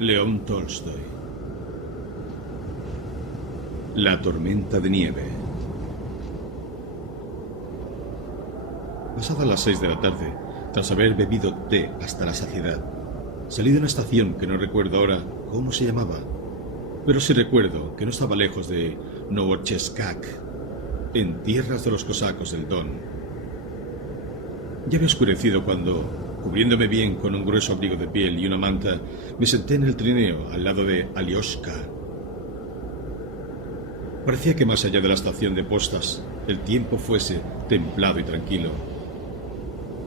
León Tolstoy. La tormenta de nieve. Pasadas las 6 de la tarde, tras haber bebido té hasta la saciedad, salí de una estación que no recuerdo ahora cómo se llamaba, pero sí recuerdo que no estaba lejos de Novocherkassk, en tierras de los cosacos del Don. Ya había oscurecido cuando, cubriéndome bien con un grueso abrigo de piel y una manta, me senté en el trineo al lado de Alioshka. Parecía que más allá de la estación de postas, el tiempo fuese templado y tranquilo.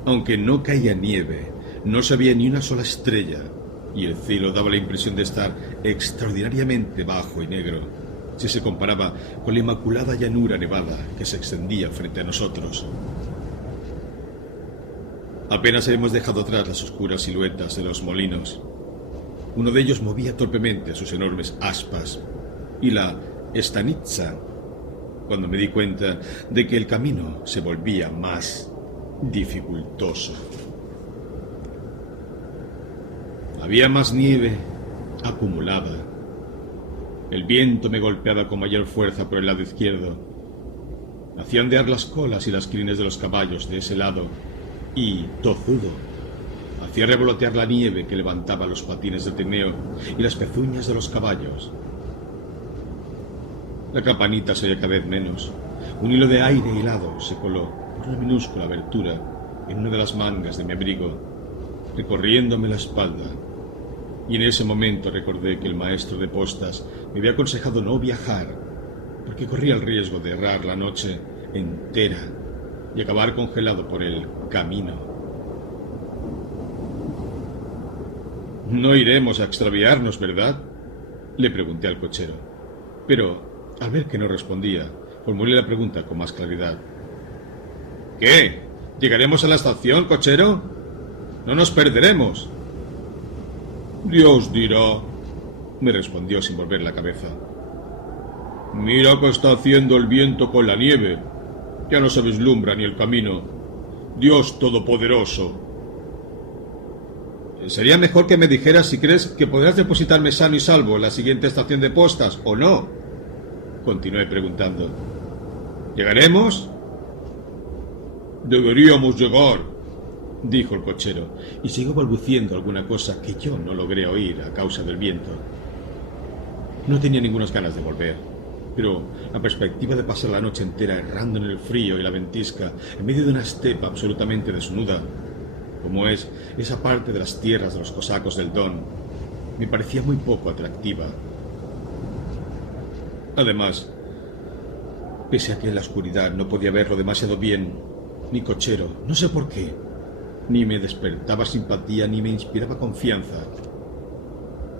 Aunque no caía nieve, no se veía ni una sola estrella, y el cielo daba la impresión de estar extraordinariamente bajo y negro, si se comparaba con la inmaculada llanura nevada que se extendía frente a nosotros. Apenas habíamos dejado atrás las oscuras siluetas de los molinos. Uno de ellos movía torpemente sus enormes aspas, y la Stanitsa, cuando me di cuenta de que el camino se volvía más dificultoso. Había más nieve acumulada. El viento me golpeaba con mayor fuerza por el lado izquierdo. Hacía ondear las colas y las crines de los caballos de ese lado, y, tozudo, hacía revolotear la nieve que levantaba los patines del trineo y las pezuñas de los caballos. La campanita se oía cada vez menos. Un hilo de aire helado se coló por una minúscula abertura en una de las mangas de mi abrigo, recorriéndome la espalda. Y en ese momento recordé que el maestro de postas me había aconsejado no viajar, porque corría el riesgo de errar la noche entera y acabar congelado por el camino. No iremos a extraviarnos, ¿verdad?, le pregunté al cochero. Pero, al ver que no respondía, formulé la pregunta con más claridad. ¿Qué? ¿Llegaremos a la estación, cochero? No nos perderemos. Dios dirá, me respondió sin volver la cabeza. Mira que está haciendo el viento con la nieve. Ya no se vislumbra ni el camino. Dios Todopoderoso. Sería mejor que me dijeras si crees que podrás depositarme sano y salvo en la siguiente estación de postas, ¿o no? Continué preguntando. ¿Llegaremos? Deberíamos llegar, dijo el cochero, y siguió balbuciendo alguna cosa que yo no logré oír a causa del viento. No tenía ninguna ganas de volver, pero la perspectiva de pasar la noche entera errando en el frío y la ventisca en medio de una estepa absolutamente desnuda, como es esa parte de las tierras de los cosacos del Don, me parecía muy poco atractiva. Además, pese a que en la oscuridad no podía verlo demasiado bien, mi cochero, no sé por qué, ni me despertaba simpatía ni me inspiraba confianza.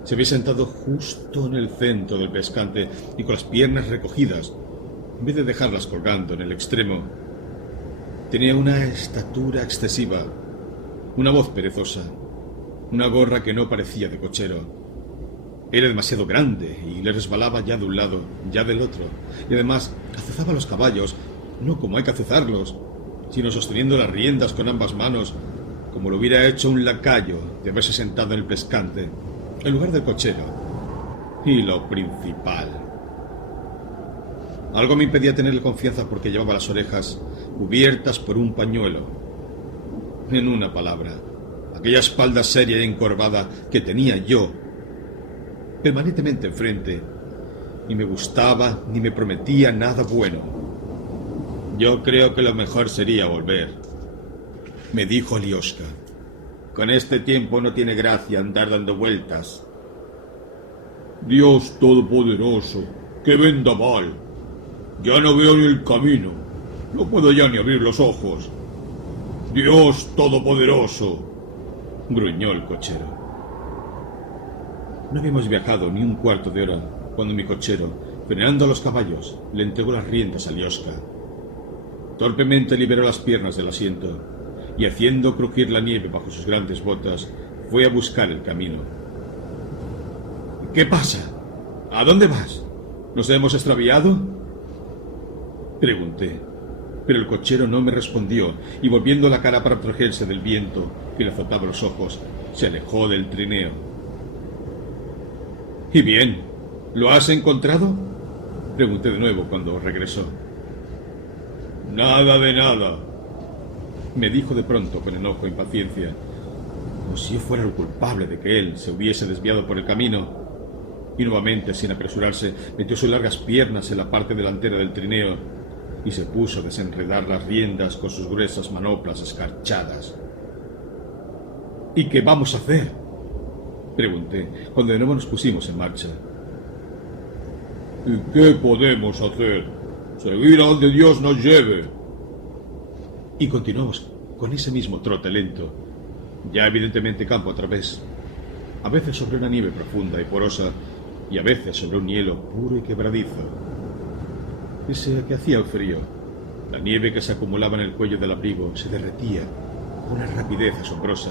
Se había sentado justo en el centro del pescante y con las piernas recogidas, en vez de dejarlas colgando en el extremo. Tenía una estatura excesiva, una voz perezosa, una gorra que no parecía de cochero. Era demasiado grande y le resbalaba ya de un lado, ya del otro, y además azuzaba a los caballos, no como hay que azuzarlos, sino sosteniendo las riendas con ambas manos, como lo hubiera hecho un lacayo de haberse sentado en el pescante, en lugar del cochero. Y lo principal, algo me impedía tenerle confianza porque llevaba las orejas cubiertas por un pañuelo. En una palabra, aquella espalda seria y encorvada que tenía yo permanentemente enfrente, ni me gustaba ni me prometía nada bueno. Yo creo que lo mejor sería volver, me dijo Alioshka. Con este tiempo no tiene gracia andar dando vueltas. Dios Todopoderoso, qué vendaval. Ya no veo ni el camino. No puedo ya ni abrir los ojos. Dios Todopoderoso, gruñó el cochero. No habíamos viajado ni un cuarto de hora cuando mi cochero, frenando a los caballos, le entregó las riendas a Alioshka. Torpemente liberó las piernas del asiento y, haciendo crujir la nieve bajo sus grandes botas, fue a buscar el camino. ¿Qué pasa? ¿A dónde vas? ¿Nos hemos extraviado?, pregunté, pero el cochero no me respondió y, volviendo la cara para protegerse del viento que le azotaba los ojos, se alejó del trineo. ¿Y bien? ¿Lo has encontrado? Pregunté de nuevo cuando regresó. Nada de nada, me dijo de pronto con enojo e impaciencia, como si yo fuera el culpable de que él se hubiese desviado por el camino. Y nuevamente, sin apresurarse, metió sus largas piernas en la parte delantera del trineo y se puso a desenredar las riendas con sus gruesas manoplas escarchadas. ¿Y qué vamos a hacer?, pregunté, cuando de nuevo nos pusimos en marcha. ¿Y qué podemos hacer? Seguir a donde Dios nos lleve. Y continuamos con ese mismo trote lento, ya evidentemente campo a través, a veces sobre una nieve profunda y porosa, y a veces sobre un hielo puro y quebradizo. Pese a que hacía frío, la nieve que se acumulaba en el cuello del abrigo se derretía con una rapidez asombrosa.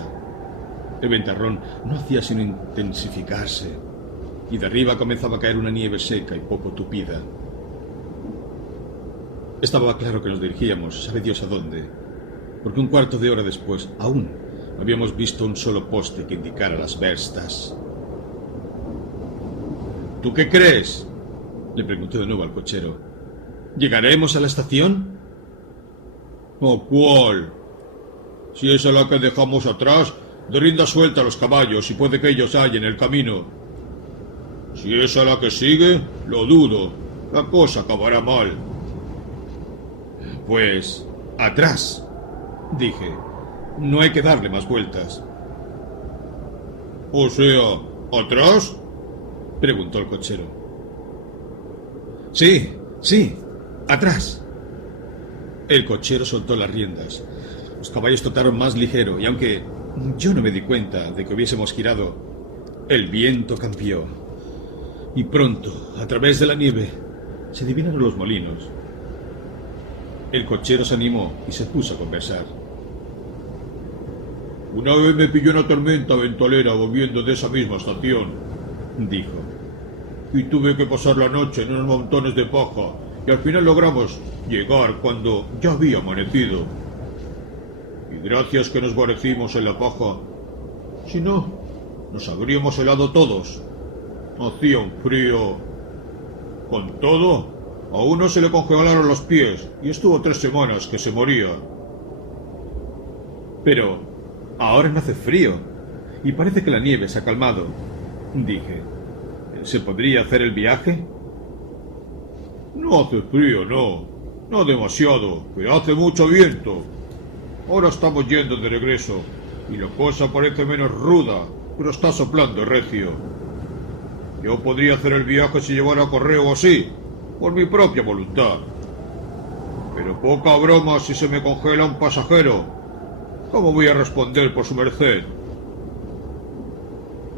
El ventarrón no hacía sino intensificarse, y de arriba comenzaba a caer una nieve seca y poco tupida. Estaba claro que nos dirigíamos, sabe Dios a dónde, porque un cuarto de hora después aún no habíamos visto un solo poste que indicara las verstas. ¿Tú qué crees?, le pregunté de nuevo al cochero. ¿Llegaremos a la estación? ¿O cuál? Si es a la que dejamos atrás, de rienda suelta a los caballos y puede que ellos hallen el camino. Si es a la que sigue, lo dudo. La cosa acabará mal. Pues atrás, dije. No hay que darle más vueltas. O sea, ¿atrás?, preguntó el cochero. Sí, atrás. El cochero soltó las riendas. Los caballos trotaron más ligero, y aunque yo no me di cuenta de que hubiésemos girado, el viento cambió. Y pronto, a través de la nieve, se adivinaron los molinos. El cochero se animó y se puso a conversar. Una vez me pilló una tormenta ventolera volviendo de esa misma estación, dijo, y tuve que pasar la noche en unos montones de paja, y al final logramos llegar cuando ya había amanecido. Y gracias que nos guarecimos en la paja, si no, nos habríamos helado todos. Hacía un frío. Con todo, a uno se le congelaron los pies y estuvo 3 semanas que se moría. Pero ahora no hace frío y parece que la nieve se ha calmado, dije. ¿Se podría hacer el viaje? No hace frío, no demasiado, pero hace mucho viento. Ahora estamos yendo de regreso y la cosa parece menos ruda, pero está soplando recio. Yo podría hacer el viaje si llevara correo así, por mi propia voluntad. Pero poca broma si se me congela un pasajero. ¿Cómo voy a responder por su merced?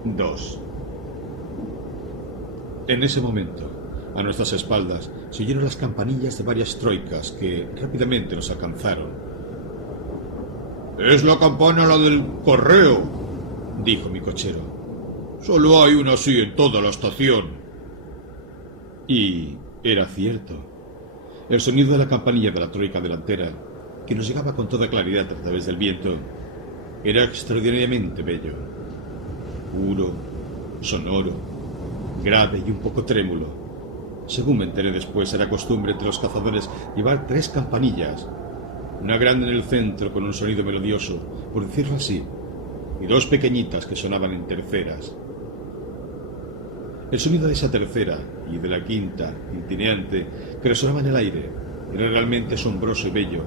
2. En ese momento, a nuestras espaldas, se oyeron las campanillas de varias troicas que rápidamente nos alcanzaron. «Es la campana la del correo», dijo mi cochero. «Solo hay una así en toda la estación». Y era cierto. El sonido de la campanilla de la troika delantera, que nos llegaba con toda claridad a través del viento, era extraordinariamente bello. Puro, sonoro, grave y un poco trémulo. Según me enteré después, era costumbre entre los cazadores llevar 3 campanillas, una grande en el centro con un sonido melodioso, por decirlo así, y 2 pequeñitas que sonaban en terceras. El sonido de esa tercera y de la quinta, tintineante, que resonaba en el aire, era realmente asombroso y bello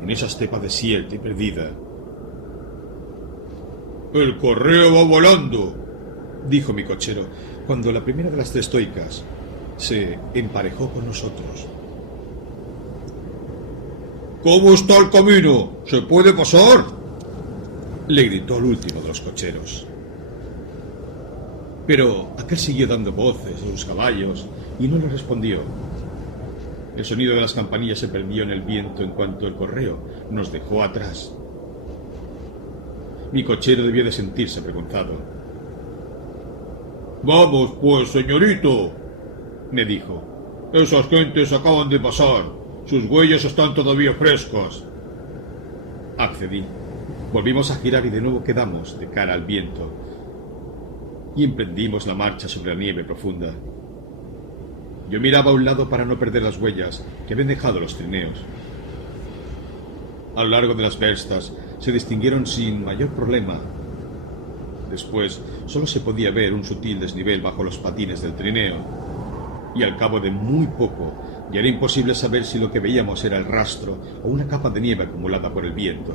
en esa estepa desierta y perdida. «El correo va volando», dijo mi cochero, cuando la primera de las 3 troicas se emparejó con nosotros. «¿Cómo está el camino? ¿Se puede pasar?», le gritó al último de los cocheros. Pero aquel siguió dando voces a sus caballos y no le respondió. El sonido de las campanillas se perdió en el viento en cuanto el correo nos dejó atrás. Mi cochero debió de sentirse avergonzado. «Vamos, pues, señorito», me dijo. «Esas gentes acaban de pasar. Sus huellas están todavía frescas». Accedí. Volvimos a girar y de nuevo quedamos de cara al viento. y emprendimos la marcha sobre la nieve profunda. Yo miraba a un lado para no perder las huellas que habían dejado los trineos. A lo largo de las verstas se distinguieron sin mayor problema. Después solo se podía ver un sutil desnivel bajo los patines del trineo, y al cabo de muy poco ya era imposible saber si lo que veíamos era el rastro o una capa de nieve acumulada por el viento.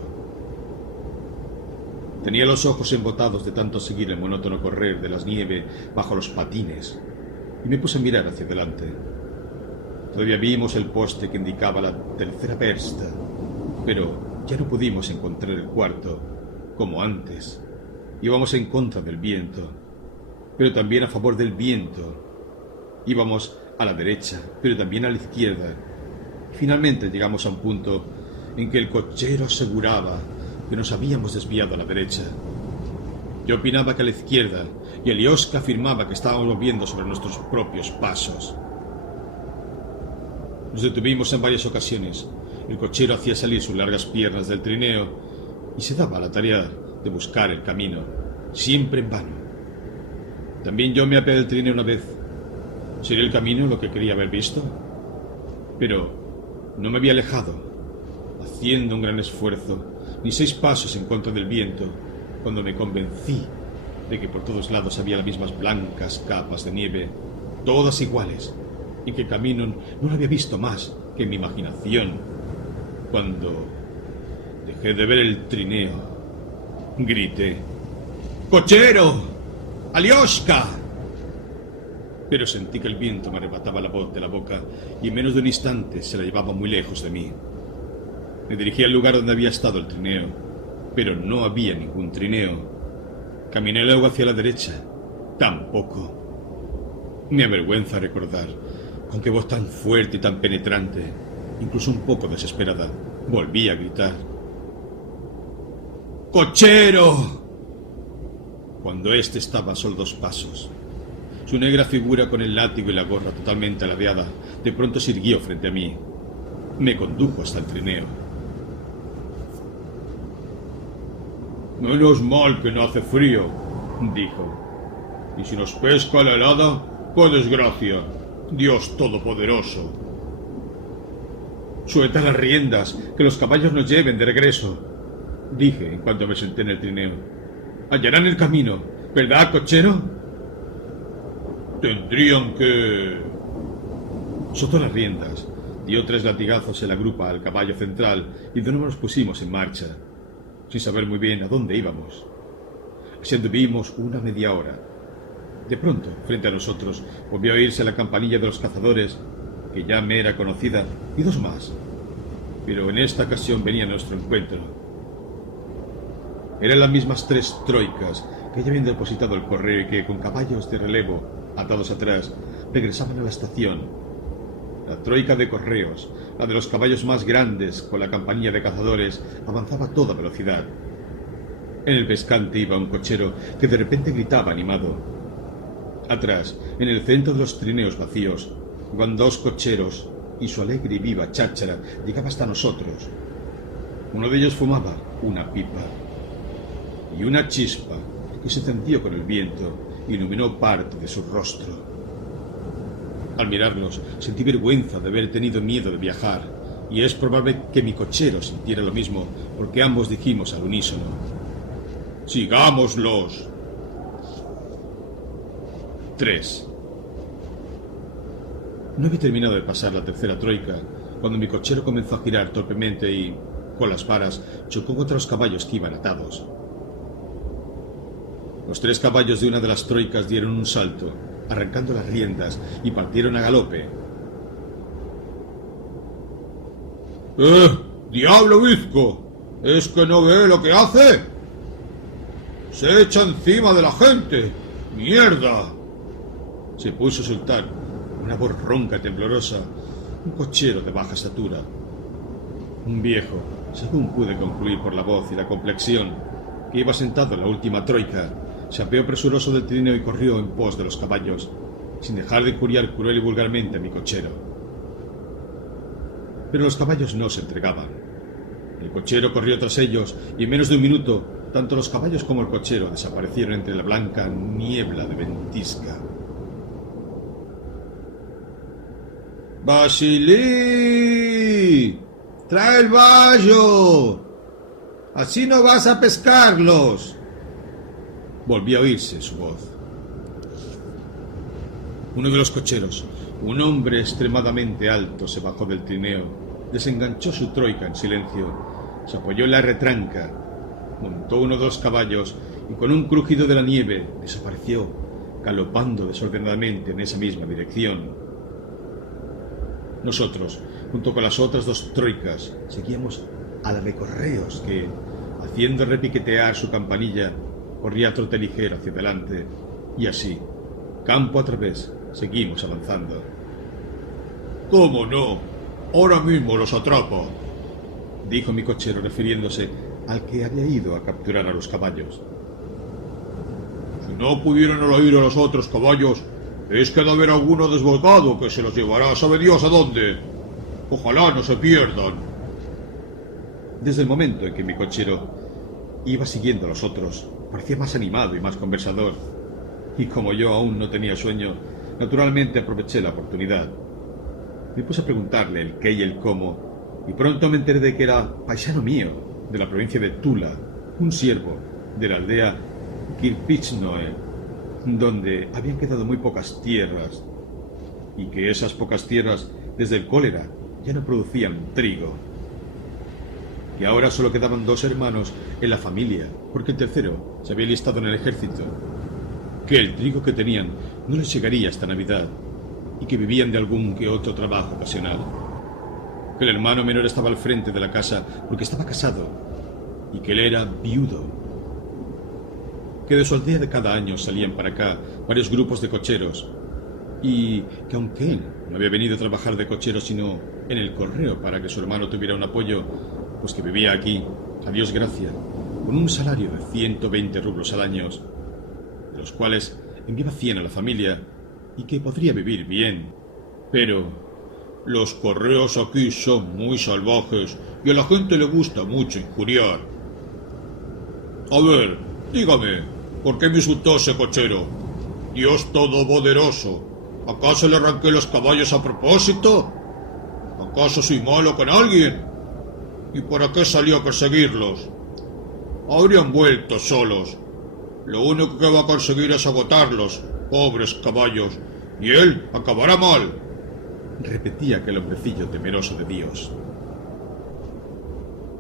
Tenía los ojos embotados de tanto seguir el monótono correr de la nieve bajo los patines, y me puse a mirar hacia adelante. Todavía vimos el poste que indicaba la tercera versta, pero ya no pudimos encontrar el cuarto, como antes. Íbamos en contra del viento, pero también a favor del viento. Íbamos a la derecha, pero también a la izquierda. Finalmente llegamos a un punto en que el cochero aseguraba que nos habíamos desviado a la derecha. Yo opinaba que a la izquierda, y Alioska afirmaba que estábamos volviendo sobre nuestros propios pasos. Nos detuvimos en varias ocasiones. El cochero hacía salir sus largas piernas del trineo y se daba a la tarea de buscar el camino, siempre en vano. También yo me apeé del trineo una vez. ¿Sería el camino lo que quería haber visto? Pero no me había alejado, haciendo un gran esfuerzo, ni 6 pasos en contra del viento, cuando me convencí de que por todos lados había las mismas blancas capas de nieve, todas iguales, y que el camino no lo había visto más que en mi imaginación. Cuando dejé de ver el trineo, grité: ¡Cochero! ¡Alioska! Pero sentí que el viento me arrebataba la voz de la boca y en menos de un instante se la llevaba muy lejos de mí. Me dirigí al lugar donde había estado el trineo, pero no había ningún trineo. Caminé luego hacia la derecha. Tampoco. Me avergüenza recordar con qué voz tan fuerte y tan penetrante, incluso un poco desesperada, volví a gritar: ¡Cochero! Cuando éste estaba a solo 2 pasos. Su negra figura con el látigo y la gorra totalmente aladeada de pronto se irguió frente a mí. Me condujo hasta el trineo. «Menos mal que no hace frío», dijo. «Y si nos pesca la helada, por desgracia, Dios Todopoderoso. Suelta las riendas, que los caballos nos lleven de regreso», dije en cuanto me senté en el trineo. «Hallarán el camino, ¿verdad, cochero?» «Tendrían que...». Soltó las riendas, dio 3 latigazos en la grupa al caballo central y de nuevo nos pusimos en marcha, sin saber muy bien a dónde íbamos. Así anduvimos una media hora. De pronto, frente a nosotros, volvió a oírse la campanilla de los cazadores, que ya me era conocida, y 2 más. Pero en esta ocasión venía a nuestro encuentro. Eran las mismas 3 troicas que ya habían depositado el correo y que, con caballos de relevo atados atrás, regresaban a la estación. La troika de correos, la de los caballos más grandes, con la campanilla de cazadores, avanzaba a toda velocidad. En el pescante iba un cochero que de repente gritaba animado. Atrás, en el centro de los trineos vacíos, iban 2 cocheros y su alegre y viva cháchara llegaba hasta nosotros. Uno de ellos fumaba una pipa, y una chispa que se encendió con el viento iluminó parte de su rostro. Al mirarnos, sentí vergüenza de haber tenido miedo de viajar, y es probable que mi cochero sintiera lo mismo, porque ambos dijimos al unísono: «¡Sigámoslos!». 3. No había terminado de pasar la tercera troika cuando mi cochero comenzó a girar torpemente y, con las varas, chocó contra los caballos que iban atados. Los 3 caballos de una de las troicas dieron un salto, arrancando las riendas, y partieron a galope. ¡Diablo bizco! ¿Es que no ve lo que hace? ¡Se echa encima de la gente! ¡Mierda!». Se puso a soltar una voz ronca y temblorosa, un cochero de baja estatura. Un viejo, según pude concluir por la voz y la complexión, que iba sentado en la última troika, se apeó presuroso del trineo y corrió en pos de los caballos, sin dejar de curiar cruel y vulgarmente a mi cochero. Pero los caballos no se entregaban. El cochero corrió tras ellos y en menos de un minuto tanto los caballos como el cochero desaparecieron entre la blanca niebla de ventisca. ¡Basilí! ¡Trae el vallo! ¡Así no vas a pescarlos! Volvió a oírse su voz. Uno de los cocheros, un hombre extremadamente alto, se bajó del trineo, desenganchó su troika en silencio, se apoyó en la retranca, montó uno de los caballos y con un crujido de la nieve desapareció, galopando desordenadamente en esa misma dirección. Nosotros, junto con las otras dos troicas, seguíamos a la de correos que, haciendo repiquetear su campanilla, corría a trote ligero hacia adelante, y así, campo a través, seguimos avanzando. ¿Cómo no? Ahora mismo los atrapa, dijo mi cochero refiriéndose al que había ido a capturar a los caballos. Si no pudieran oír a los otros caballos, es que ha de haber alguno desbocado que se los llevará, sabe Dios a dónde. Ojalá no se pierdan. Desde el momento en que mi cochero iba siguiendo a los otros, parecía más animado y más conversador, y como yo aún no tenía sueño, naturalmente aproveché la oportunidad. Me puse a preguntarle el qué y el cómo, y pronto me enteré de que era paisano mío, de la provincia de Tula, un siervo de la aldea Kirpichnoe, donde habían quedado muy pocas tierras, y que esas pocas tierras, desde el cólera, ya no producían trigo. Y ahora solo quedaban 2 hermanos en la familia, porque el tercero se había enlistado en el ejército, que el trigo que tenían no les llegaría hasta Navidad, y que vivían de algún que otro trabajo ocasional. Que el hermano menor estaba al frente de la casa porque estaba casado, y que él era viudo. Que de su aldea de cada año salían para acá varios grupos de cocheros, y que aunque él no había venido a trabajar de cochero sino en el correo para que su hermano tuviera un apoyo, pues que vivía aquí, a Dios gracia, con un salario de 120 rublos al año, de los cuales enviaba 100 a la familia, y que podría vivir bien. Pero los correos aquí son muy salvajes y a la gente le gusta mucho injuriar. A ver, dígame, ¿por qué me insultó ese cochero? Dios todopoderoso, ¿acaso le arranqué los caballos a propósito? ¿Acaso soy malo con alguien? ¿Y para qué salió a perseguirlos? Habrían vuelto solos. Lo único que va a conseguir es agotarlos, pobres caballos, y él acabará mal, repetía aquel hombrecillo temeroso de Dios.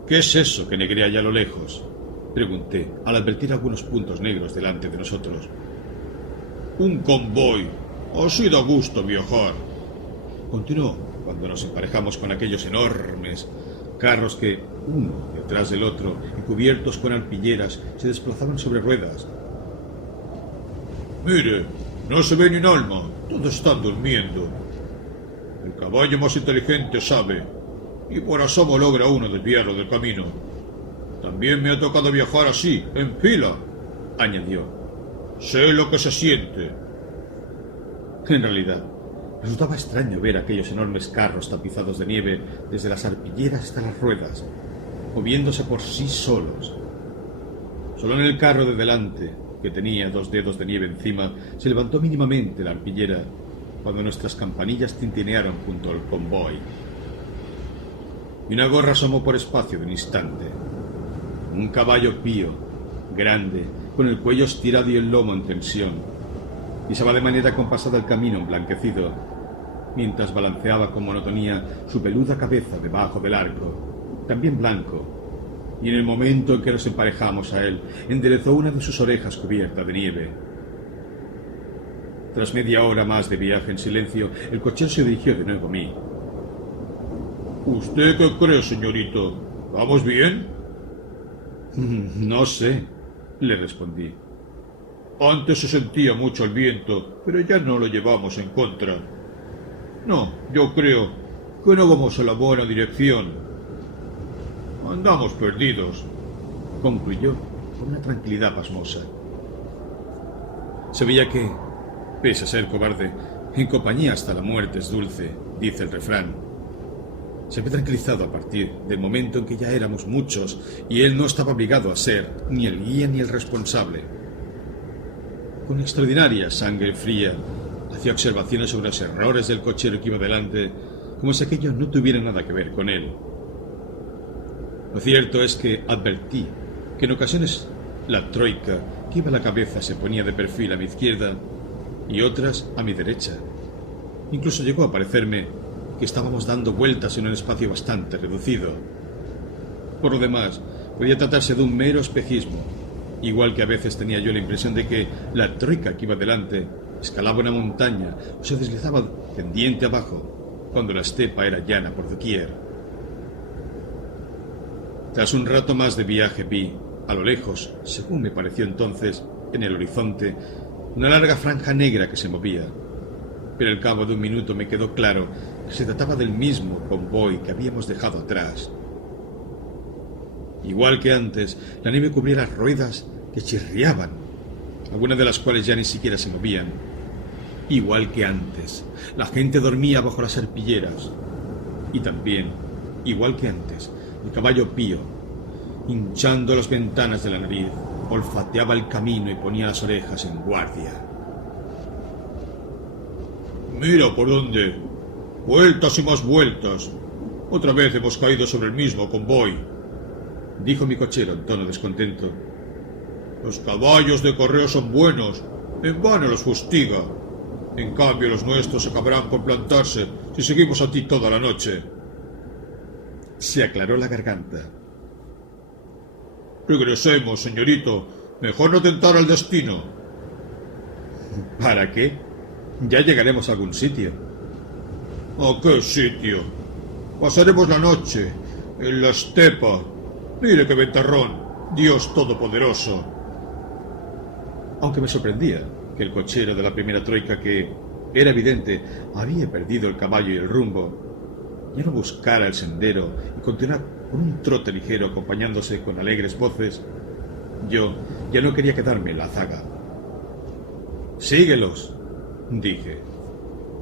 ¿Qué es eso que negrea allá a lo lejos?, pregunté, al advertir algunos puntos negros delante de nosotros. Un convoy. Así da gusto viajar, continuó, cuando nos emparejamos con aquellos enormes carros que, uno detrás del otro, y cubiertos con arpilleras, se desplazaban sobre ruedas. Mire, no se ve ni un alma, todos están durmiendo. El caballo más inteligente sabe, y por asomo logra uno desviarlo del camino. También me ha tocado viajar así, en fila, añadió. Sé lo que se siente. En realidad, resultaba extraño ver aquellos enormes carros tapizados de nieve desde las arpilleras hasta las ruedas, moviéndose por sí solos. Solo en el carro de delante, que tenía 2 dedos de nieve encima, se levantó mínimamente la arpillera cuando nuestras campanillas tintinearon junto al convoy. Y una gorra asomó por espacio de un instante. Un caballo pío, grande, con el cuello estirado y el lomo en tensión, pisaba de manera compasada el camino emblanquecido, mientras balanceaba con monotonía su peluda cabeza debajo del arco, también blanco, y en el momento en que nos emparejamos a él, enderezó una de sus orejas cubierta de nieve. Tras media hora más de viaje en silencio, el cochero se dirigió de nuevo a mí. ¿Usted qué cree, señorito? ¿Vamos bien? No sé, le respondí. Antes se sentía mucho el viento, pero ya no lo llevamos en contra. No, yo creo que no vamos a la buena dirección. Andamos perdidos, concluyó con una tranquilidad pasmosa. Se veía que, pese a ser cobarde, en compañía hasta la muerte es dulce, dice el refrán. se había tranquilizado a partir del momento en que ya éramos muchos y él no estaba obligado a ser ni el guía ni el responsable. Con extraordinaria sangre fría, hacía observaciones sobre los errores del cochero que iba delante, como si aquello no tuviera nada que ver con él. Lo cierto es que advertí que en ocasiones la troika que iba a la cabeza se ponía de perfil a mi izquierda y otras a mi derecha. Incluso llegó a parecerme que estábamos dando vueltas en un espacio bastante reducido. Por lo demás, podía tratarse de un mero espejismo, igual que a veces tenía yo la impresión de que la troika que iba delante escalaba una montaña o se deslizaba pendiente abajo, cuando la estepa era llana por doquier. Tras un rato más de viaje vi, a lo lejos, según me pareció entonces, en el horizonte, una larga franja negra que se movía. Pero al cabo de un minuto me quedó claro que se trataba del mismo convoy que habíamos dejado atrás. Igual que antes, la nieve cubría las ruedas que chirriaban, algunas de las cuales ya ni siquiera se movían. Igual que antes, la gente dormía bajo las arpilleras. Y también, igual que antes, el caballo Pío, hinchando las ventanas de la nariz, olfateaba el camino y ponía las orejas en guardia. Mira por dónde. Vueltas y más vueltas. Otra vez hemos caído sobre el mismo convoy, dijo mi cochero en tono descontento. Los caballos de correo son buenos, en vano los fustiga. En cambio los nuestros acabarán por plantarse si seguimos a ti toda la noche. Se aclaró la garganta. Regresemos, señorito. Mejor no tentar al destino. ¿Para qué? Ya llegaremos a algún sitio. ¿A qué sitio? Pasaremos la noche en la estepa. Mire qué ventarrón, Dios todopoderoso. Aunque me sorprendía que el cochero de la primera troika, que, era evidente, había perdido el caballo y el rumbo, ya no buscara el sendero y continuara con un trote ligero acompañándose con alegres voces, yo ya no quería quedarme en la zaga. «Síguelos», dije.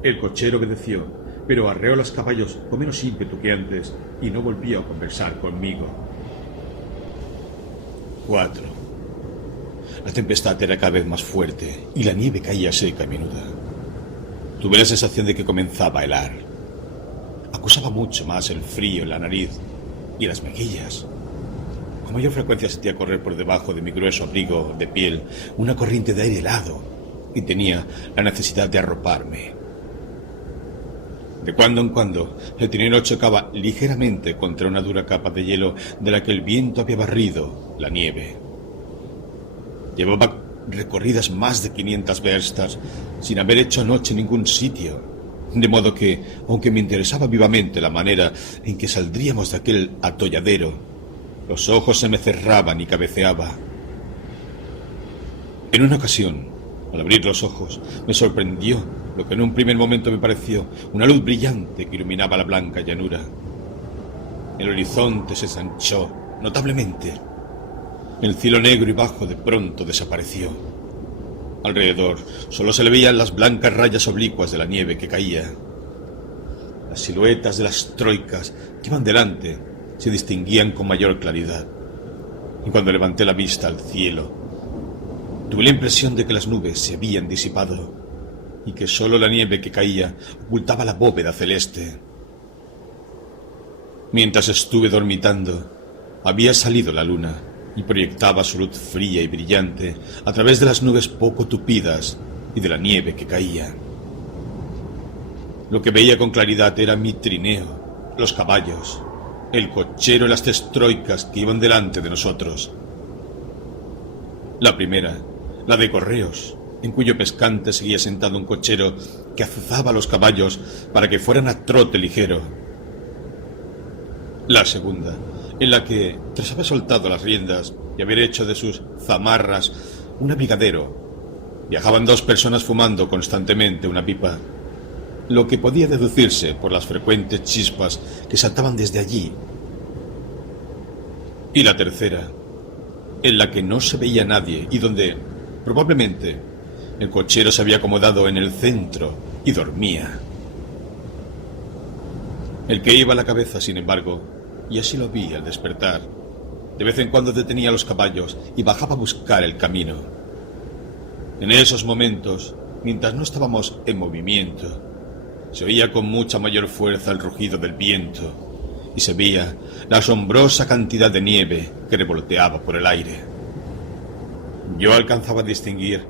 El cochero obedeció, pero arreó los caballos con menos ímpetu que antes y no volvió a conversar conmigo. 4. La tempestad era cada vez más fuerte y la nieve caía seca y menuda. Tuve la sensación de que comenzaba a helar. Acusaba mucho más el frío en la nariz y en las mejillas. Con mayor frecuencia sentía correr por debajo de mi grueso abrigo de piel una corriente de aire helado y tenía la necesidad de arroparme. De cuando en cuando el trineo chocaba ligeramente contra una dura capa de hielo de la que el viento había barrido la nieve. Llevaba recorridas más de 500 verstas sin haber hecho anoche en ningún sitio, de modo que, aunque me interesaba vivamente la manera en que saldríamos de aquel atolladero, los ojos se me cerraban y cabeceaba. En una ocasión, al abrir los ojos, me sorprendió lo que en un primer momento me pareció una luz brillante que iluminaba la blanca llanura. El horizonte se ensanchó notablemente. El cielo negro y bajo de pronto desapareció. Alrededor solo se le veían las blancas rayas oblicuas de la nieve que caía. Las siluetas de las troicas que iban delante se distinguían con mayor claridad. Y cuando levanté la vista al cielo, tuve la impresión de que las nubes se habían disipado y que solo la nieve que caía ocultaba la bóveda celeste. Mientras estuve dormitando, había salido la luna y proyectaba su luz fría y brillante a través de las nubes poco tupidas y de la nieve que caía. Lo que veía con claridad era mi trineo, los caballos, el cochero y las 3 troicas que iban delante de nosotros. La primera, la de correos, en cuyo pescante seguía sentado un cochero que azuzaba a los caballos para que fueran a trote ligero. La segunda, en la que, tras haber soltado las riendas y haber hecho de sus zamarras un abrigadero, viajaban 2 personas fumando constantemente una pipa, lo que podía deducirse por las frecuentes chispas que saltaban desde allí. Y la tercera, en la que no se veía nadie y donde, probablemente, el cochero se había acomodado en el centro y dormía. El que iba a la cabeza, sin embargo, y así lo vi al despertar, de vez en cuando detenía los caballos y bajaba a buscar el camino. En esos momentos, mientras no estábamos en movimiento, se oía con mucha mayor fuerza el rugido del viento y se veía la asombrosa cantidad de nieve que revoloteaba por el aire. Yo alcanzaba a distinguir,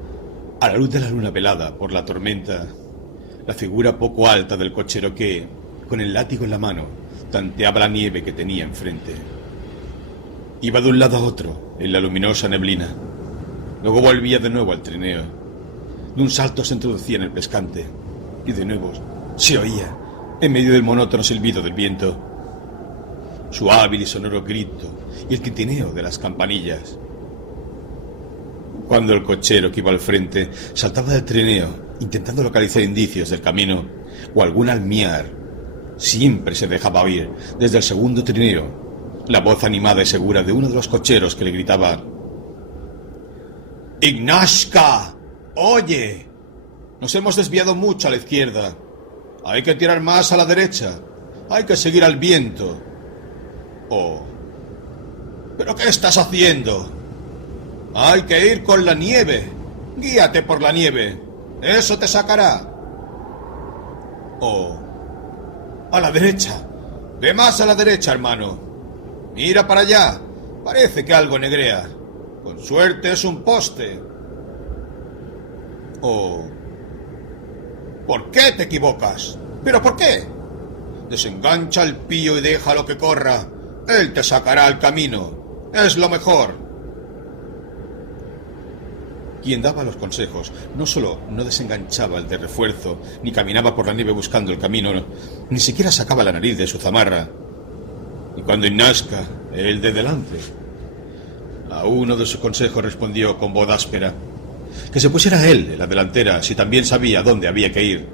a la luz de la luna velada por la tormenta, la figura poco alta del cochero que, con el látigo en la mano, tanteaba la nieve que tenía enfrente. Iba de un lado a otro en la luminosa neblina. Luego volvía de nuevo al trineo. De un salto se introducía en el pescante y de nuevo se oía, en medio del monótono silbido del viento, su hábil y sonoro grito y el tintineo de las campanillas. Cuando el cochero que iba al frente saltaba del trineo intentando localizar indicios del camino o algún almiar, siempre se dejaba oír desde el segundo trineo la voz animada y segura de uno de los cocheros que le gritaba: «Ignashka, oye, nos hemos desviado mucho a la izquierda. Hay que tirar más a la derecha. Hay que seguir al viento». «Oh, ¿pero qué estás haciendo? Hay que ir con la nieve. Guíate por la nieve. Eso te sacará». «Oh, a la derecha. Ve más a la derecha, hermano. Mira para allá. Parece que algo negrea. Con suerte es un poste». «Oh, ¿por qué te equivocas? ¿Pero por qué? Desengancha al pío y déjalo que corra. Él te sacará al camino. Es lo mejor». Quien daba los consejos no solo no desenganchaba el de refuerzo, ni caminaba por la nieve buscando el camino, ni siquiera sacaba la nariz de su zamarra. Y cuando Ignashka, el de delante, a uno de sus consejos respondió con voz áspera que se pusiera él en la delantera si también sabía dónde había que ir,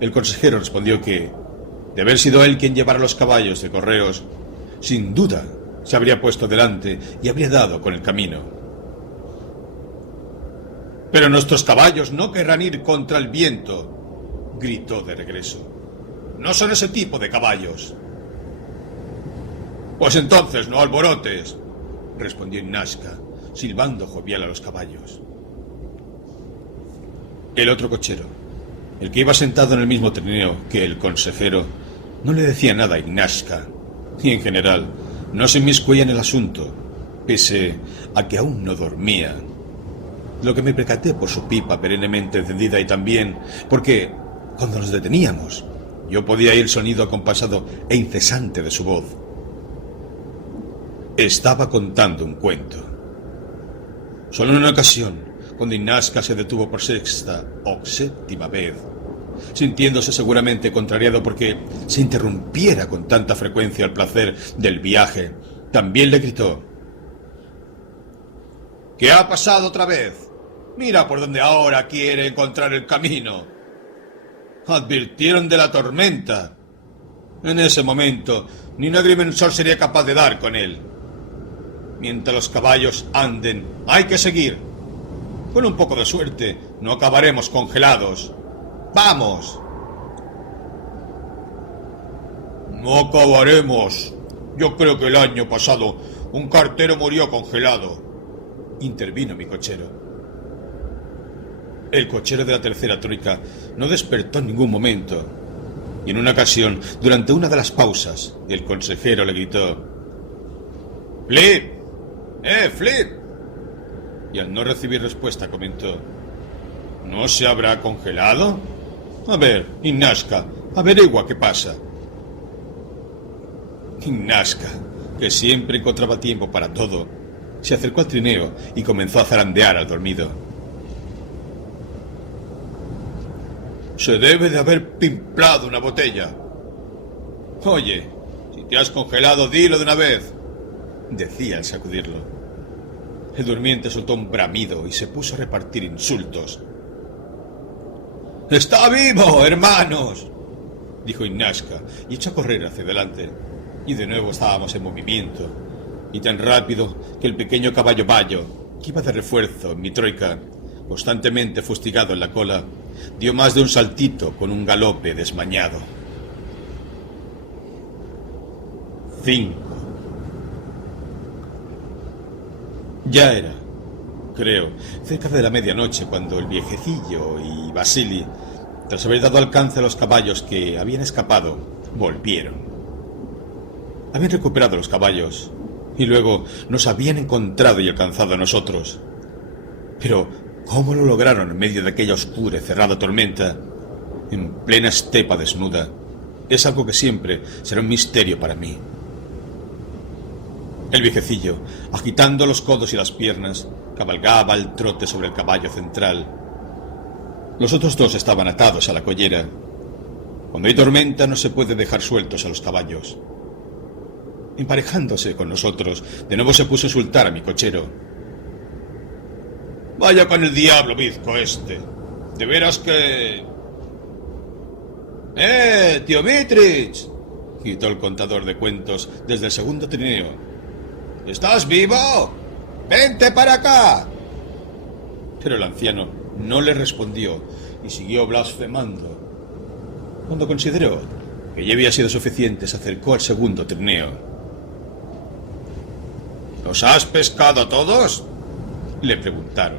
el consejero respondió que, de haber sido él quien llevara los caballos de correos, sin duda se habría puesto delante y habría dado con el camino. «Pero nuestros caballos no querrán ir contra el viento», gritó de regreso. «No son ese tipo de caballos». «Pues entonces no alborotes», respondió Ignashka, silbando jovial a los caballos. El otro cochero, el que iba sentado en el mismo trineo que el consejero, no le decía nada a Ignashka, y en general no se inmiscuía en el asunto, pese a que aún no dormía. Lo que me percaté por su pipa perennemente encendida y también porque, cuando nos deteníamos, yo podía oír el sonido acompasado e incesante de su voz. Estaba contando un cuento. Solo en una ocasión, cuando Ignashka se detuvo por sexta o séptima vez, sintiéndose seguramente contrariado porque se interrumpiera con tanta frecuencia el placer del viaje, también le gritó: «¿Qué ha pasado otra vez? Mira por donde ahora quiere encontrar el camino». Advirtieron de la tormenta. En ese momento, ni un agrimensor sería capaz de dar con él. Mientras los caballos anden, hay que seguir. Con un poco de suerte, no acabaremos congelados. ¡Vamos! «No acabaremos. Yo creo que el año pasado un cartero murió congelado», intervino mi cochero. El cochero de la tercera troika no despertó en ningún momento, y en una ocasión, durante una de las pausas, el consejero le gritó: «Flip, Flip». Y al no recibir respuesta comentó: «¿No se habrá congelado? A ver, Ignashka, averigua qué pasa». Ignashka, que siempre encontraba tiempo para todo, se acercó al trineo y comenzó a zarandear al dormido. «Se debe de haber pimplado una botella». «Oye, si te has congelado, dilo de una vez», decía al sacudirlo. El durmiente soltó un bramido y se puso a repartir insultos. «¡Está vivo, hermanos!», dijo Ignashka y echó a correr hacia adelante. Y de nuevo estábamos en movimiento, y tan rápido que el pequeño caballo bayo, que iba de refuerzo en mi troika, constantemente fustigado en la cola, dio más de un saltito con un galope desmañado. 5. Ya era, creo, cerca de la medianoche cuando el viejecillo y Vasily, tras haber dado alcance a los caballos que habían escapado, volvieron. Habían recuperado los caballos y luego nos habían encontrado y alcanzado a nosotros. Pero, ¿cómo lo lograron en medio de aquella oscura y cerrada tormenta, en plena estepa desnuda? Es algo que siempre será un misterio para mí. El viejecillo, agitando los codos y las piernas, cabalgaba al trote sobre el caballo central. Los otros dos estaban atados a la collera. Cuando hay tormenta no se puede dejar sueltos a los caballos. Emparejándose con nosotros, de nuevo se puso a insultar a mi cochero. Vaya con el diablo, bizco este. De veras que... tío Mitrich, gritó el contador de cuentos desde el segundo trineo. ¿Estás vivo? ¡Vente para acá! Pero el anciano no le respondió y siguió blasfemando. Cuando consideró que ya había sido suficiente, se acercó al segundo trineo. ¿Los has pescado a todos?, le preguntaron.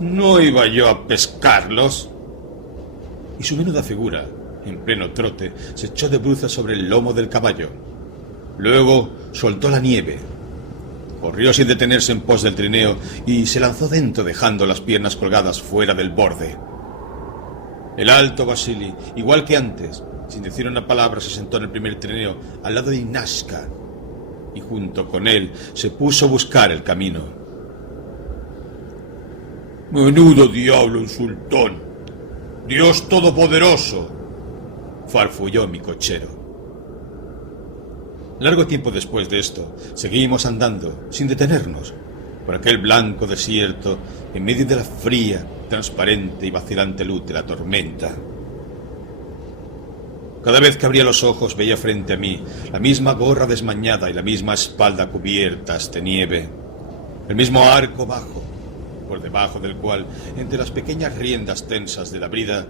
¿No iba yo a pescarlos? Y su menuda figura, en pleno trote, se echó de bruces sobre el lomo del caballo. Luego soltó la nieve, corrió sin detenerse en pos del trineo y se lanzó dentro dejando las piernas colgadas fuera del borde. El alto Vasily, igual que antes, sin decir una palabra, se sentó en el primer trineo al lado de Ignaska y junto con él se puso a buscar el camino. ¡Menudo diablo insultón! ¡Dios todopoderoso!, farfulló mi cochero. Largo tiempo después de esto, seguimos andando, sin detenernos, por aquel blanco desierto, en medio de la fría, transparente y vacilante luz de la tormenta. Cada vez que abría los ojos veía frente a mí la misma gorra desmañada y la misma espalda cubiertas de nieve, el mismo arco bajo, por debajo del cual, entre las pequeñas riendas tensas de la brida,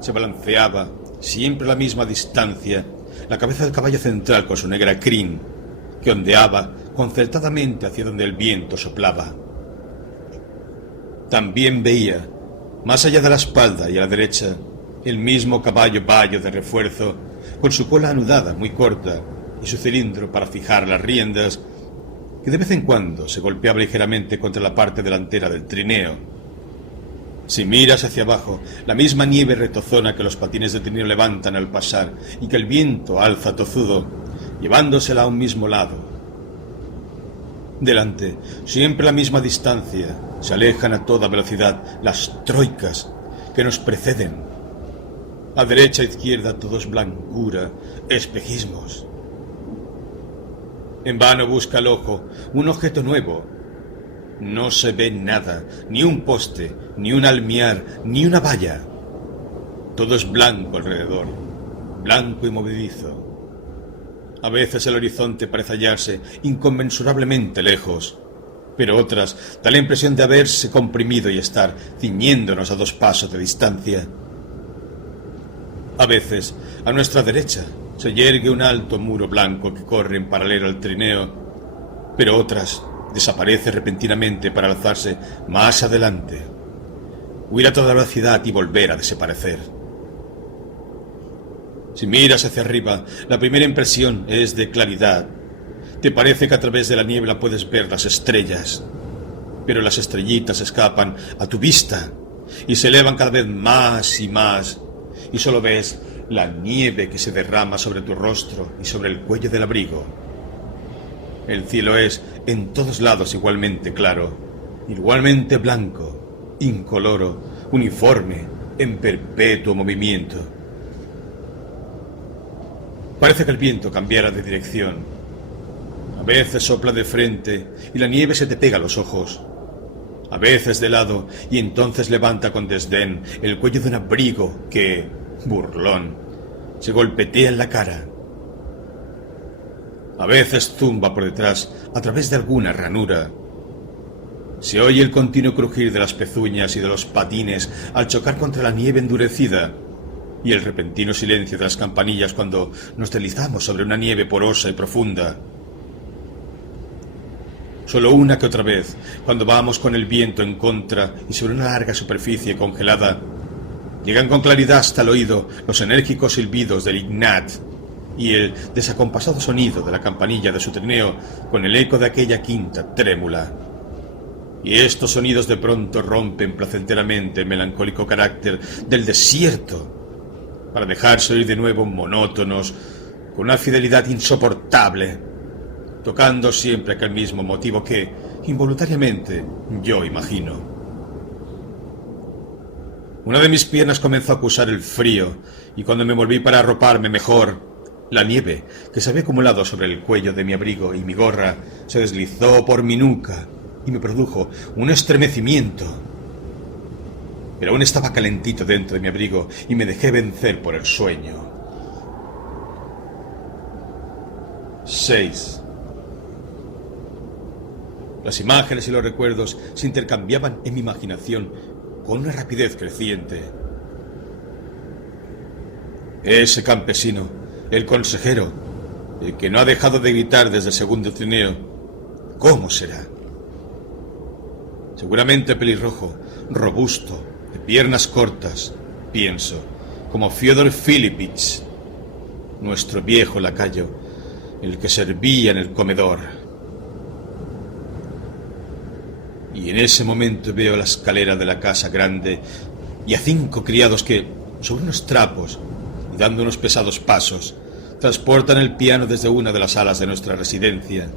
se balanceaba, siempre a la misma distancia, la cabeza del caballo central con su negra crin, que ondeaba concertadamente hacia donde el viento soplaba. También veía, más allá de la espalda y a la derecha, el mismo caballo bayo de refuerzo, con su cola anudada muy corta y su cilindro para fijar las riendas, que de vez en cuando se golpeaba ligeramente contra la parte delantera del trineo. Si miras hacia abajo, la misma nieve retozona que los patines de trineo levantan al pasar y que el viento alza tozudo, llevándosela a un mismo lado. Delante, siempre a la misma distancia, se alejan a toda velocidad las troicas que nos preceden. A derecha e izquierda todo es blancura, espejismos. En vano busca el ojo un objeto nuevo. No se ve nada, ni un poste, ni un almiar, ni una valla. Todo es blanco alrededor, blanco y movedizo. A veces el horizonte parece hallarse inconmensurablemente lejos, pero otras da la impresión de haberse comprimido y estar ciñéndonos a 2 pasos de distancia. A veces, a nuestra derecha, se yergue un alto muro blanco que corre en paralelo al trineo, pero otras desaparece repentinamente para alzarse más adelante, huir a toda velocidad y volver a desaparecer. Si miras hacia arriba, la primera impresión es de claridad. Te parece que a través de la niebla puedes ver las estrellas, pero las estrellitas escapan a tu vista y se elevan cada vez más y más, y solo ves la nieve que se derrama sobre tu rostro y sobre el cuello del abrigo. El cielo es en todos lados igualmente claro, igualmente blanco, incoloro, uniforme, en perpetuo movimiento. Parece que el viento cambiara de dirección. A veces sopla de frente y la nieve se te pega a los ojos. A veces de lado y entonces levanta con desdén el cuello de un abrigo que, burlón, se golpetea en la cara. A veces zumba por detrás a través de alguna ranura. Se oye el continuo crujir de las pezuñas y de los patines al chocar contra la nieve endurecida, y el repentino silencio de las campanillas cuando nos deslizamos sobre una nieve porosa y profunda. Solo una que otra vez, cuando vamos con el viento en contra y sobre una larga superficie congelada, llegan con claridad hasta el oído los enérgicos silbidos del Ignat y el desacompasado sonido de la campanilla de su trineo con el eco de aquella quinta trémula. Y estos sonidos de pronto rompen placenteramente el melancólico carácter del desierto para dejarse oír de nuevo monótonos con una fidelidad insoportable, tocando siempre aquel mismo motivo que, involuntariamente, yo imagino. Una de mis piernas comenzó a acusar el frío, y cuando me volví para arroparme mejor, la nieve, que se había acumulado sobre el cuello de mi abrigo y mi gorra, se deslizó por mi nuca y me produjo un estremecimiento. Pero aún estaba calentito dentro de mi abrigo y me dejé vencer por el sueño. 6. Las imágenes y los recuerdos se intercambiaban en mi imaginación con una rapidez creciente. Ese campesino, el consejero, el que no ha dejado de gritar desde el segundo trineo, ¿cómo será? Seguramente pelirrojo, robusto, de piernas cortas, pienso, como Fyodor Filipich, nuestro viejo lacayo, el que servía en el comedor. Y en ese momento veo la escalera de la casa grande y a 5 criados que, sobre unos trapos y dando unos pesados pasos, transportan el piano desde una de las salas de nuestra residencia.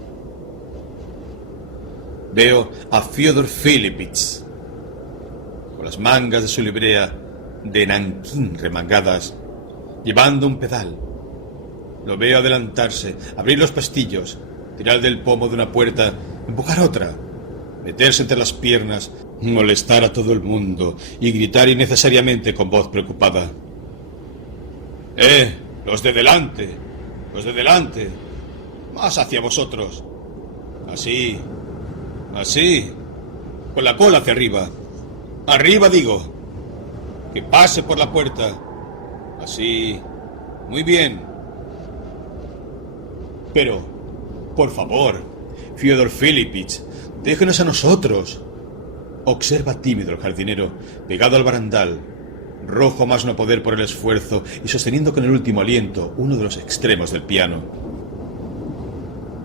Veo a Fyodor Filipich, con las mangas de su librea de nankín remangadas, llevando un pedal. Lo veo adelantarse, abrir los pestillos, tirar del pomo de una puerta, empujar otra, meterse entre las piernas, molestar a todo el mundo y gritar innecesariamente con voz preocupada. ¡Los de delante! ¡Los de delante! ¡Más hacia vosotros! Así, así, con la cola hacia arriba. ¡Arriba, digo! ¡Que pase por la puerta! Así, muy bien. Pero, por favor, Fyodor Filipich, déjenos a nosotros. Observa tímido el jardinero, pegado al barandal, rojo más no poder por el esfuerzo y sosteniendo con el último aliento uno de los extremos del piano.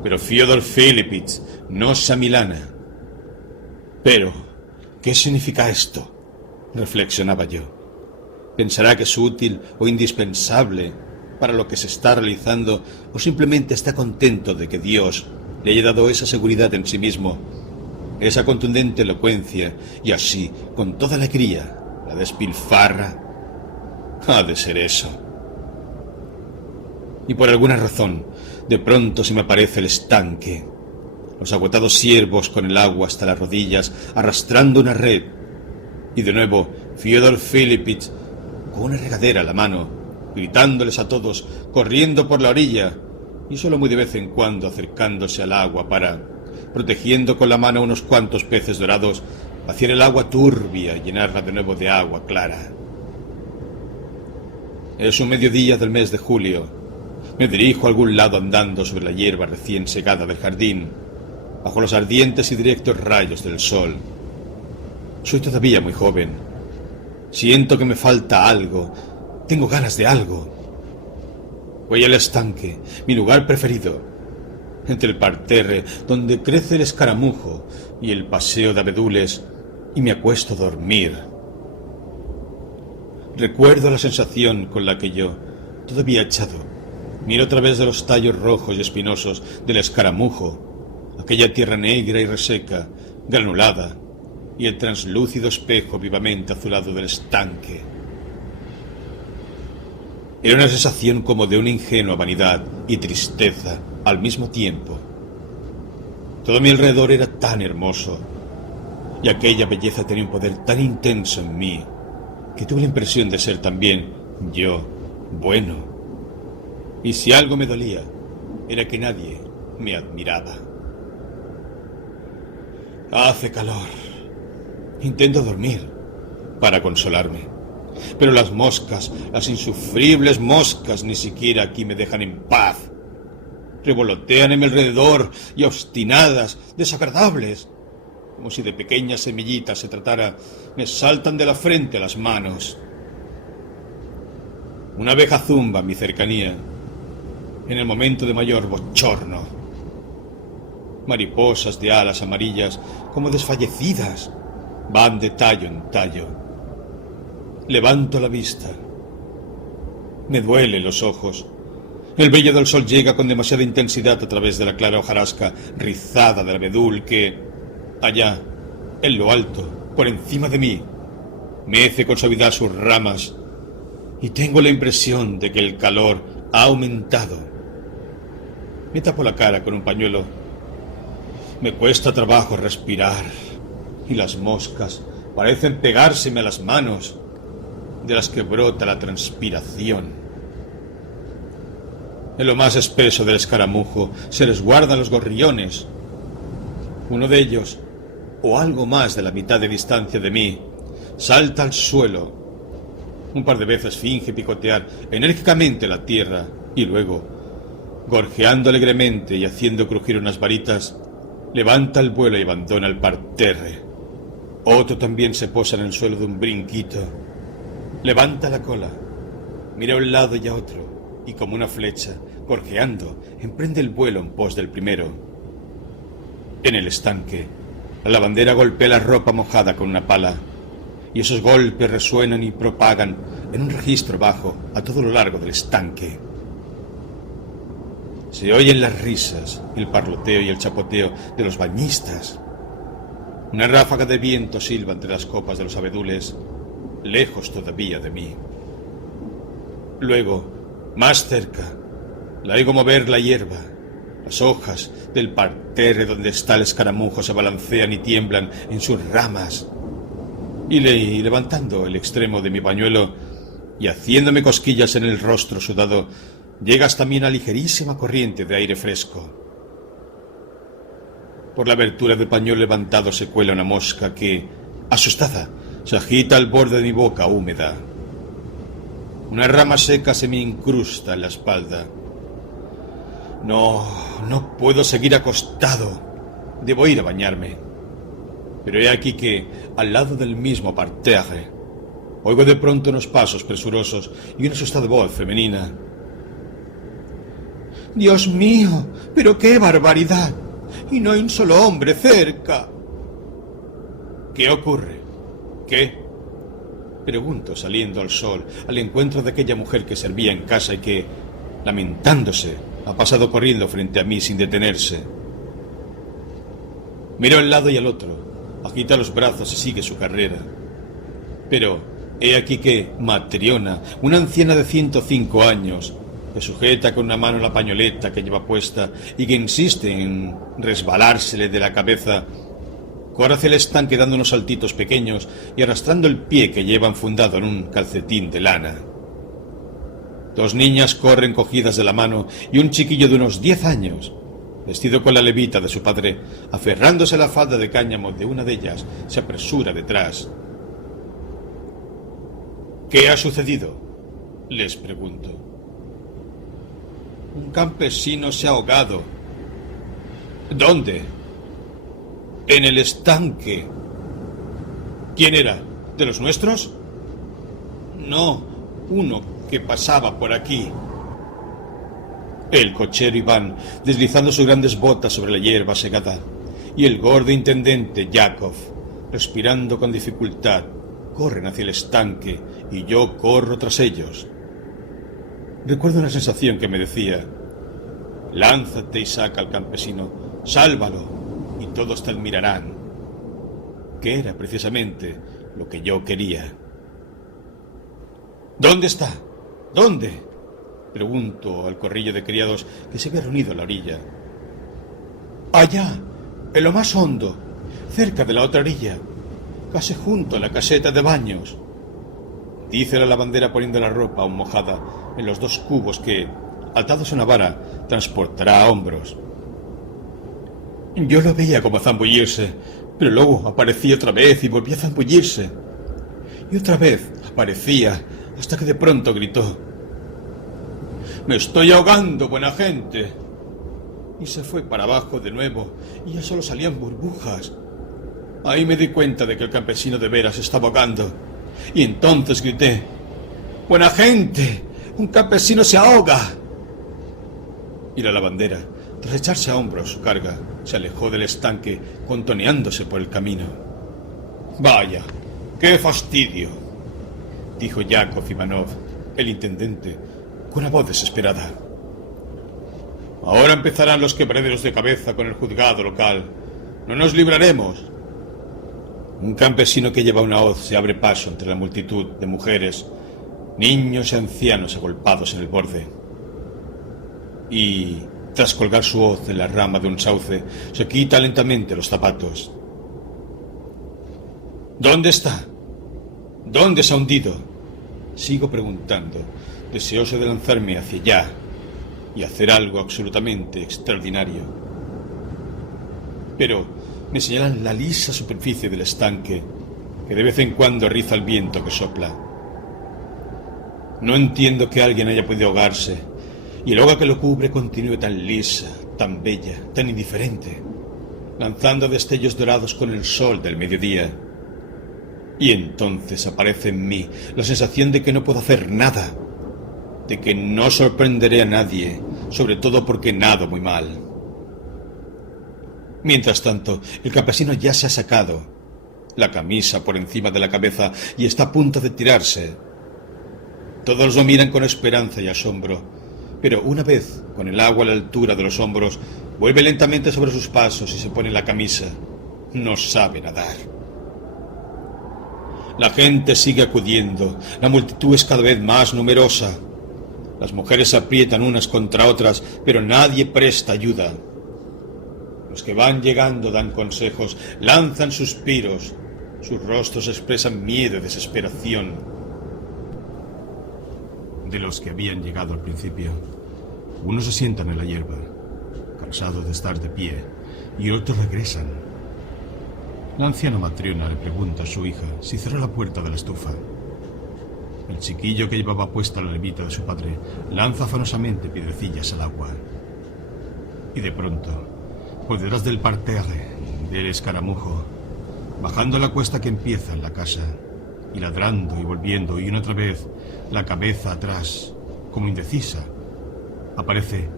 Pero Fyodor Filipich no se amilana. Pero, ¿qué significa esto? Reflexionaba yo. ¿Pensará que es útil o indispensable para lo que se está realizando o simplemente está contento de que Dios le haya dado esa seguridad en sí mismo, esa contundente elocuencia, y así, con toda alegría, la despilfarra? Ha de ser eso. Y por alguna razón, de pronto se me aparece el estanque, los agotados ciervos con el agua hasta las rodillas, arrastrando una red, y de nuevo Fyodor Filipich, con una regadera a la mano, gritándoles a todos, corriendo por la orilla, y solo muy de vez en cuando acercándose al agua para, protegiendo con la mano unos cuantos peces dorados, vaciar el agua turbia y llenarla de nuevo de agua clara. Es un mediodía del mes de julio. Me dirijo a algún lado andando sobre la hierba recién segada del jardín, bajo los ardientes y directos rayos del sol. Soy todavía muy joven. Siento que me falta algo. Tengo ganas de algo. Voy al estanque, mi lugar preferido, entre el parterre donde crece el escaramujo y el paseo de abedules, y me acuesto a dormir. Recuerdo la sensación con la que yo, todavía echado, miro a través de los tallos rojos y espinosos del escaramujo, aquella tierra negra y reseca, granulada, y el translúcido espejo vivamente azulado del estanque. Era una sensación como de una ingenua vanidad y tristeza al mismo tiempo. Todo a mi alrededor era tan hermoso, y aquella belleza tenía un poder tan intenso en mí, que tuve la impresión de ser también yo bueno. Y si algo me dolía, era que nadie me admiraba. Hace calor. Intento dormir para consolarme. Pero las moscas, las insufribles moscas, ni siquiera aquí me dejan en paz. Revolotean en mi alrededor y obstinadas, desagradables, como si de pequeñas semillitas se tratara, me saltan de la frente a las manos. Una abeja zumba en mi cercanía, en el momento de mayor bochorno. Mariposas de alas amarillas, como desfallecidas, van de tallo en tallo. Levanto la vista. Me duelen los ojos. El brillo del sol llega con demasiada intensidad a través de la clara hojarasca rizada del abedul que, allá, en lo alto, por encima de mí, mece con suavidad sus ramas, y tengo la impresión de que el calor ha aumentado. Me tapo la cara con un pañuelo. Me cuesta trabajo respirar, y las moscas parecen pegárseme a las manos, de las que brota la transpiración. En lo más espeso del escaramujo se resguardan los gorriones. Uno de ellos, o algo más de la mitad de distancia de mí, salta al suelo. Un par de veces finge picotear enérgicamente la tierra y luego, gorjeando alegremente y haciendo crujir unas varitas, levanta el vuelo y abandona el parterre. Otro también se posa en el suelo de un brinquito. Levanta la cola, mira a un lado y a otro, y como una flecha, gorjeando, emprende el vuelo en pos del primero. En el estanque, la lavandera golpea la ropa mojada con una pala, y esos golpes resuenan y propagan en un registro bajo a todo lo largo del estanque. Se oyen las risas, el parloteo y el chapoteo de los bañistas. Una ráfaga de viento silba entre las copas de los abedules, lejos todavía de mí. Luego, más cerca, la oigo mover la hierba. Las hojas del parterre donde está el escaramujo se balancean y tiemblan en sus ramas. Y levantando el extremo de mi pañuelo y haciéndome cosquillas en el rostro sudado, llega hasta mí una ligerísima corriente de aire fresco. Por la abertura del pañuelo levantado se cuela una mosca que, asustada, se agita al borde de mi boca húmeda. Una rama seca se me incrusta en la espalda. No puedo seguir acostado. Debo ir a bañarme. Pero he aquí que, al lado del mismo parterre, oigo de pronto unos pasos presurosos y una asustada voz femenina. «¡Dios mío! ¡Pero qué barbaridad! Y no hay un solo hombre cerca!» «¿Qué ocurre? ¿Qué?» pregunto saliendo al sol, al encuentro de aquella mujer que servía en casa y que, lamentándose, ha pasado corriendo frente a mí sin detenerse. Miro al lado y al otro, agita los brazos y sigue su carrera. Pero he aquí que Matriona, una anciana de 105 años, que sujeta con una mano la pañoleta que lleva puesta y que insiste en resbalársele de la cabeza, corre hacia el estanque dando unos saltitos pequeños y arrastrando el pie que lleva enfundado en un calcetín de lana. Dos niñas corren cogidas de la mano y un chiquillo de unos 10 años, vestido con la levita de su padre, aferrándose a la falda de cáñamo de una de ellas, se apresura detrás. «¿Qué ha sucedido?», les pregunto. «Un campesino se ha ahogado». «¿Dónde?» «En el estanque». «¿Quién era? ¿De los nuestros?» «No, uno que pasaba por aquí». El cochero Iván, deslizando sus grandes botas sobre la hierba segada, y el gordo intendente Yakov, respirando con dificultad, corren hacia el estanque y yo corro tras ellos. Recuerdo una sensación que me decía: «Lánzate y saca al campesino, sálvalo, y todos te admirarán», que era precisamente lo que yo quería. «¿Dónde está? ¿Dónde?», pregunto al corrillo de criados que se había reunido a la orilla. «Allá, en lo más hondo, cerca de la otra orilla, casi junto a la caseta de baños», dice la lavandera poniendo la ropa aún mojada en los 2 cubos que, atados a una vara, transportará a hombros. Yo lo veía como zambullirse, pero luego aparecía otra vez y volvía a zambullirse. y otra vez aparecía, hasta que de pronto gritó: «¡Me estoy ahogando, buena gente!». Y se fue para abajo de nuevo, y ya solo salían burbujas. Ahí me di cuenta de que el campesino de veras estaba ahogando, y entonces grité: «¡Buena gente! ¡Un campesino se ahoga!». Y la lavandera, tras echarse a hombros su carga, se alejó del estanque, contoneándose por el camino. «Vaya, qué fastidio», dijo Yakov Ivanov, el intendente, con una voz desesperada. «Ahora empezarán los quebraderos de cabeza con el juzgado local. No nos libraremos». Un campesino que lleva una hoz se abre paso entre la multitud de mujeres, niños y ancianos agolpados en el borde. Y, tras colgar su hoz en la rama de un sauce, se quita lentamente los zapatos. «¿Dónde está? ¿Dónde se ha hundido?», sigo preguntando, deseoso de lanzarme hacia allá y hacer algo absolutamente extraordinario. Pero me señalan la lisa superficie del estanque, que de vez en cuando riza el viento que sopla. No entiendo que alguien haya podido ahogarse, y el agua que lo cubre continúe tan lisa, tan bella, tan indiferente, lanzando destellos dorados con el sol del mediodía. Y entonces aparece en mí la sensación de que no puedo hacer nada, de que no sorprenderé a nadie, sobre todo porque nado muy mal. Mientras tanto, el campesino ya se ha sacado la camisa por encima de la cabeza y está a punto de tirarse. Todos lo miran con esperanza y asombro, pero una vez con el agua a la altura de los hombros, vuelve lentamente sobre sus pasos y se pone la camisa. No sabe nadar. La gente sigue acudiendo, la multitud es cada vez más numerosa. Las mujeres se aprietan unas contra otras, pero nadie presta ayuda. Los que van llegando dan consejos, lanzan suspiros, sus rostros expresan miedo y desesperación. De los que habían llegado al principio, unos se sientan en la hierba, cansados de estar de pie, y otros regresan. La anciana matriona le pregunta a su hija si cerró la puerta de la estufa. El chiquillo que llevaba puesta la levita de su padre lanza afanosamente piedrecillas al agua. Y de pronto, por detrás del parterre, del escaramujo, bajando la cuesta que empieza en la casa, y ladrando y volviendo y una otra vez, la cabeza atrás, como indecisa, aparece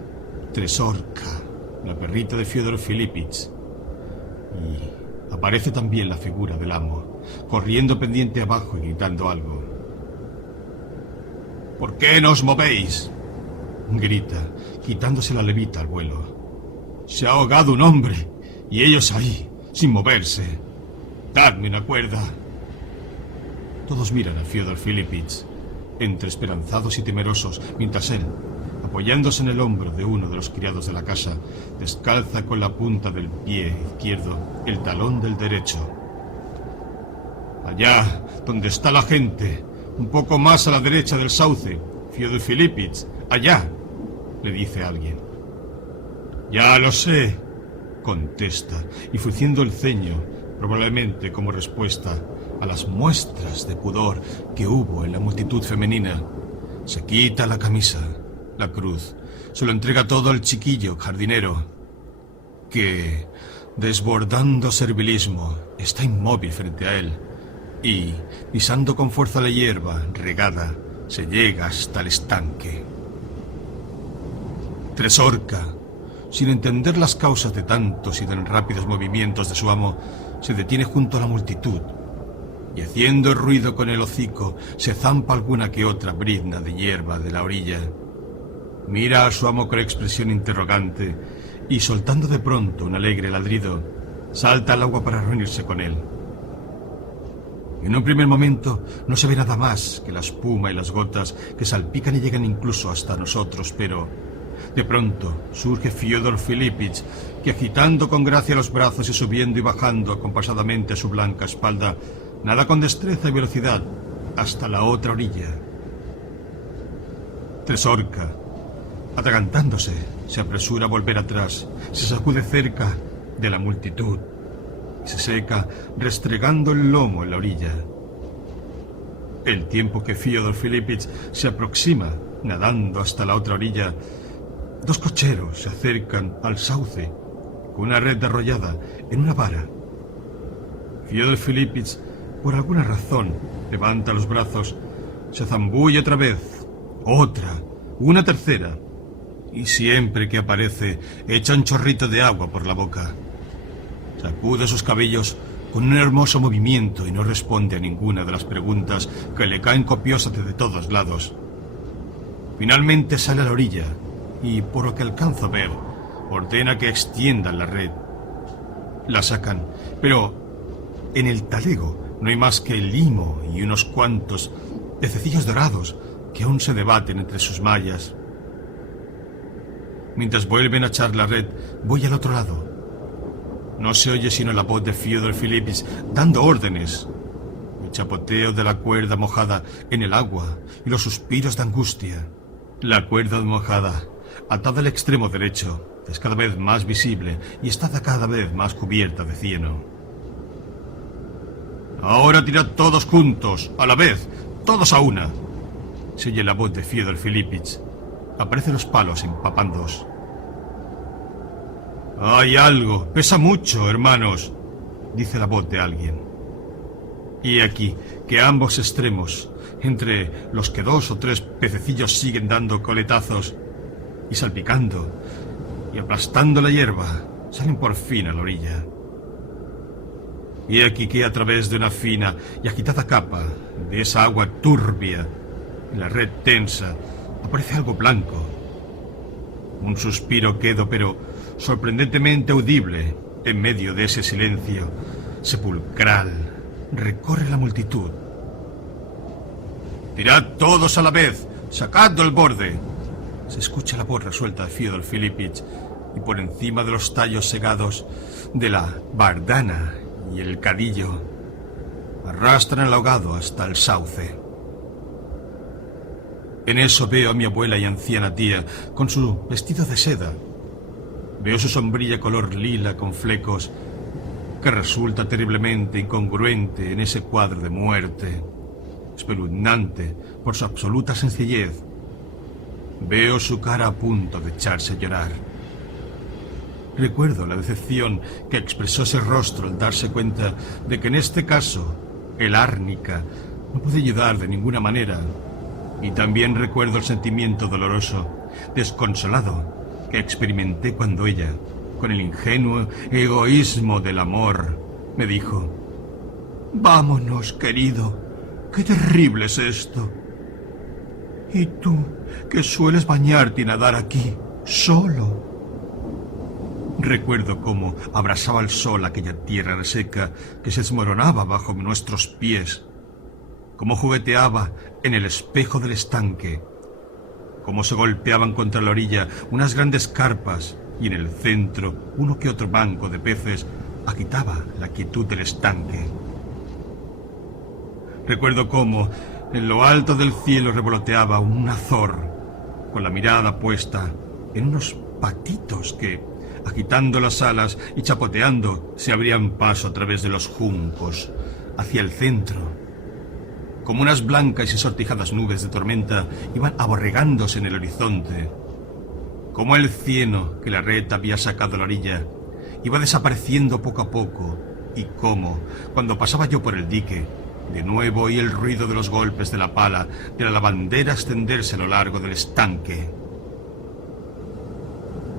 Tresorka, la perrita de Fyodor Filipich. Y aparece también la figura del amo, corriendo pendiente abajo y gritando algo. «¿Por qué no os movéis?», grita, quitándose la levita al vuelo. «Se ha ahogado un hombre, y ellos ahí, sin moverse. Dadme una cuerda». Todos miran a Fyodor Filipich, entre esperanzados y temerosos, mientras él, apoyándose en el hombro de uno de los criados de la casa, descalza con la punta del pie izquierdo el talón del derecho. «Allá, donde está la gente, un poco más a la derecha del sauce, Fyodor Filipich, allá», le dice alguien. «Ya lo sé», contesta, y frunciendo el ceño, probablemente como respuesta a las muestras de pudor que hubo en la multitud femenina, se quita la camisa, la cruz, se lo entrega todo al chiquillo jardinero, que, desbordando servilismo, está inmóvil frente a él, y, pisando con fuerza la hierba regada, se llega hasta el estanque. Tresorka, sin entender las causas de tantos y tan rápidos movimientos de su amo, se detiene junto a la multitud, y haciendo ruido con el hocico, se zampa alguna que otra brizna de hierba de la orilla. Mira a su amo con expresión interrogante, y soltando de pronto un alegre ladrido, salta al agua para reunirse con él. En un primer momento no se ve nada más que la espuma y las gotas que salpican y llegan incluso hasta nosotros, pero de pronto surge Fyodor Filipich, que agitando con gracia los brazos y subiendo y bajando acompasadamente su blanca espalda, nada con destreza y velocidad hasta la otra orilla. Tresorka, atragantándose, se apresura a volver atrás, se sacude cerca de la multitud y se seca restregando el lomo en la orilla. El tiempo que Fyodor Filipich se aproxima, nadando hasta la otra orilla, dos cocheros se acercan al sauce con una red arrollada en una vara. Fyodor Filipich, por alguna razón, levanta los brazos, se zambulle otra vez, otra, una tercera, y siempre que aparece echa un chorrito de agua por la boca. Sacude sus cabellos con un hermoso movimiento y no responde a ninguna de las preguntas que le caen copiosas desde todos lados. Finalmente sale a la orilla y, por lo que alcanzo a ver, ordena que extiendan la red. La sacan, pero en el talego no hay más que el limo y unos cuantos pececillos dorados que aún se debaten entre sus mallas. Mientras vuelven a echar la red, voy al otro lado. No se oye sino la voz de Fyodor Filipich dando órdenes, el chapoteo de la cuerda mojada en el agua y los suspiros de angustia. La cuerda mojada, atada al extremo derecho, es cada vez más visible y está cada vez más cubierta de cieno. «Ahora tirad todos juntos, a la vez, todos a una», se oye la voz de Fyodor Filipich. Aparecen los palos empapándose. «Hay algo, pesa mucho, hermanos», dice la voz de alguien. Y aquí que a ambos extremos, entre los que 2 o 3 pececillos siguen dando coletazos y salpicando y aplastando la hierba, salen por fin a la orilla. Y aquí que a través de una fina y agitada capa de esa agua turbia, en la red tensa, aparece algo blanco. Un suspiro quedo, pero sorprendentemente audible, en medio de ese silencio sepulcral, recorre la multitud. «Tirad todos a la vez, sacadlo al borde», se escucha la voz resuelta de Fyodor Filipich, y por encima de los tallos segados de la bardana y el cadillo arrastran al ahogado hasta el sauce. En eso veo a mi abuela y anciana tía con su vestido de seda. Veo su sombrilla color lila con flecos que resulta terriblemente incongruente en ese cuadro de muerte, espeluznante por su absoluta sencillez. Veo su cara a punto de echarse a llorar. Recuerdo la decepción que expresó ese rostro al darse cuenta de que en este caso el árnica no puede ayudar de ninguna manera. Y también recuerdo el sentimiento doloroso, desconsolado, que experimenté cuando ella, con el ingenuo egoísmo del amor, me dijo: «Vámonos, querido, qué terrible es esto. Y tú, que sueles bañarte y nadar aquí, solo». Recuerdo cómo abrasaba el sol aquella tierra reseca que se desmoronaba bajo nuestros pies, cómo jugueteaba en el espejo del estanque, cómo se golpeaban contra la orilla unas grandes carpas y en el centro uno que otro banco de peces agitaba la quietud del estanque. Recuerdo cómo en lo alto del cielo revoloteaba un azor con la mirada puesta en unos patitos que, agitando las alas y chapoteando, se abrían paso a través de los juncos hacia el centro. Como unas blancas y sortijadas nubes de tormenta iban aborregándose en el horizonte. Como el cieno que la red había sacado a la orilla iba desapareciendo poco a poco, y cómo, cuando pasaba yo por el dique, de nuevo oí el ruido de los golpes de la pala de la lavandera extenderse a lo largo del estanque.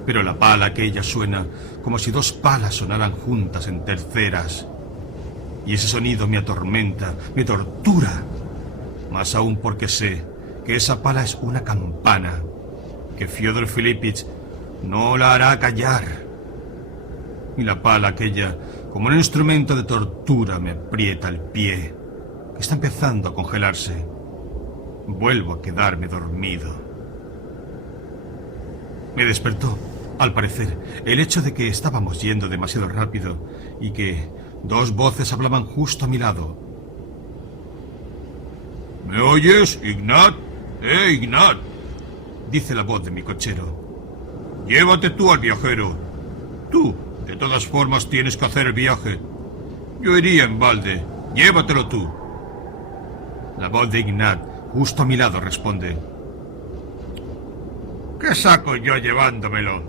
Pero la pala aquella suena como si 2 palas sonaran juntas en terceras. Y ese sonido me atormenta, me tortura. Más aún porque sé que esa pala es una campana, que Fyodor Filipich no la hará callar. Y la pala aquella, como un instrumento de tortura, me aprieta el pie, que está empezando a congelarse. Vuelvo a quedarme dormido. Me despertó, al parecer, el hecho de que estábamos yendo demasiado rápido y que 2 voces hablaban justo a mi lado. ¿Me oyes, Ignat? Ignat! Dice la voz de mi cochero. Llévate tú al viajero. Tú, de todas formas, tienes que hacer el viaje. Yo iría en balde. Llévatelo tú. La voz de Ignat, justo a mi lado, responde: ¿Qué saco yo llevándomelo?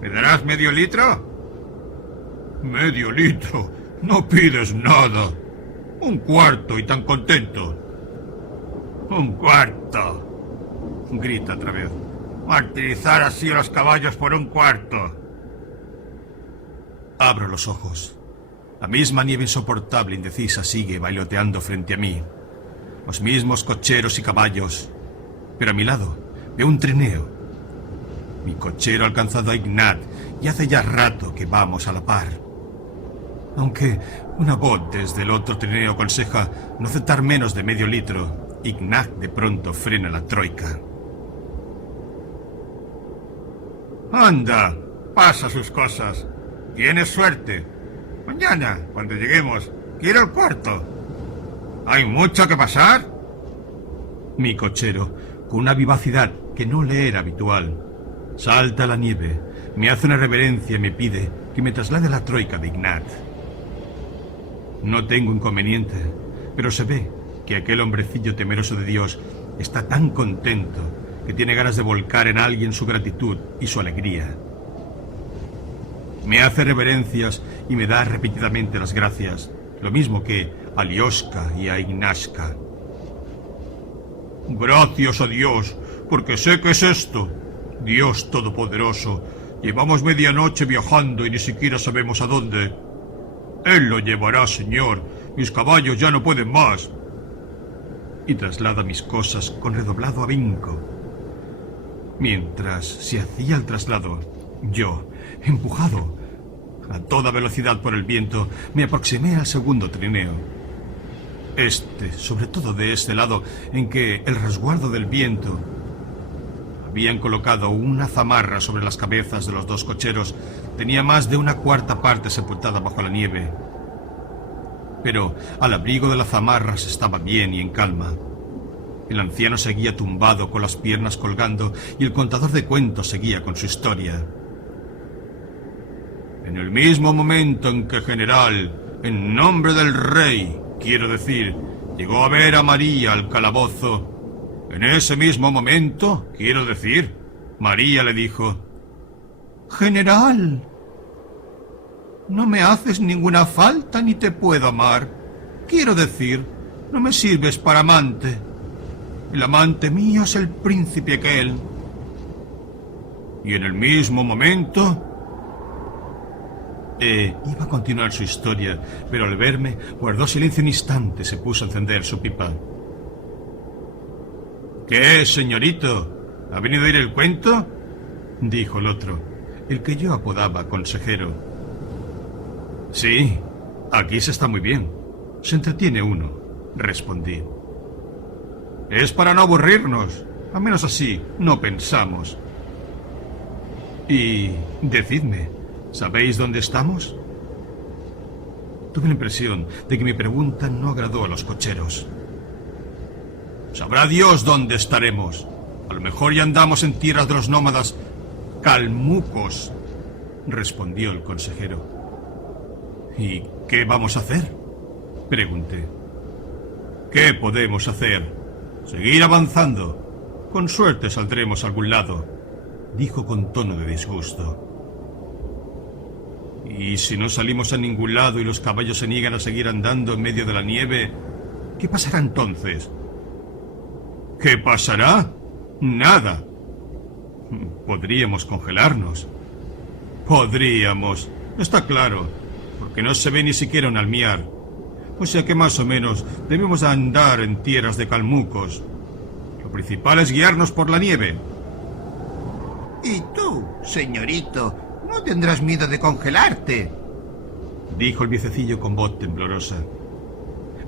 ¿Me darás medio litro? ¿Medio litro? No pides nada. Un cuarto y tan contento. Un cuarto, grita otra vez. Martirizar así a los caballos por un cuarto. Abro los ojos. La misma nieve insoportable, indecisa, sigue bailoteando frente a mí. Los mismos cocheros y caballos. Pero a mi lado veo un trineo. Mi cochero ha alcanzado a Ignat y hace ya rato que vamos a la par. Aunque una voz desde el otro trineo aconseja no aceptar menos de medio litro, Ignat de pronto frena la troika. Anda, pasa sus cosas. Tienes suerte. Mañana, cuando lleguemos, quiero el cuarto. ¿Hay mucho que pasar? Mi cochero, con una vivacidad que no le era habitual, salta a la nieve, me hace una reverencia y me pide que me traslade a la troika de Ignat. No tengo inconveniente, pero se ve que aquel hombrecillo temeroso de Dios está tan contento que tiene ganas de volcar en alguien su gratitud y su alegría. Me hace reverencias y me da repetidamente las gracias, lo mismo que a Lioska y a Ignashka. Gracias a Dios, porque sé que es esto. Dios Todopoderoso, llevamos medianoche viajando y ni siquiera sabemos a dónde. Él lo llevará, señor. Mis caballos ya no pueden más. Y traslada mis cosas con redoblado ahínco. Mientras se hacía el traslado, yo, empujado a toda velocidad por el viento, me aproximé al segundo trineo. Sobre todo de este lado, en que el resguardo del viento habían colocado una zamarra sobre las cabezas de los dos cocheros, tenía más de una cuarta parte sepultada bajo la nieve. Pero al abrigo de la zamarra se estaba bien y en calma. El anciano seguía tumbado con las piernas colgando y el contador de cuentos seguía con su historia. En el mismo momento en que general, en nombre del rey, quiero decir, llegó a ver a María al calabozo, en ese mismo momento, quiero decir, María le dijo: General, no me haces ninguna falta ni te puedo amar. Quiero decir, no me sirves para amante. El amante mío es el príncipe aquel. Y en el mismo momento... Iba a continuar su historia, pero al verme guardó silencio un instante y se puso a encender su pipa. ¿Qué, señorito? ¿Ha venido a oír el cuento? Dijo el otro, el que yo apodaba consejero. Sí, aquí se está muy bien. Se entretiene uno, respondí. Es para no aburrirnos. Al menos así no pensamos. Y decidme, ¿sabéis dónde estamos? Tuve la impresión de que mi pregunta no agradó a los cocheros. Sabrá Dios dónde estaremos. A lo mejor ya andamos en tierras de los nómadas calmucos, respondió el consejero. ¿Y qué vamos a hacer?, pregunté. ¿Qué podemos hacer? Seguir avanzando. Con suerte saldremos a algún lado, dijo con tono de disgusto. ¿Y si no salimos a ningún lado y los caballos se niegan a seguir andando en medio de la nieve, qué pasará entonces? ¿Qué pasará? Nada. Podríamos congelarnos. Podríamos, está claro, porque no se ve ni siquiera un almiar. O sea que más o menos debemos andar en tierras de calmucos. Lo principal es guiarnos por la nieve. ¿Y tú, señorito, no tendrás miedo de congelarte?, dijo el viececillo con voz temblorosa.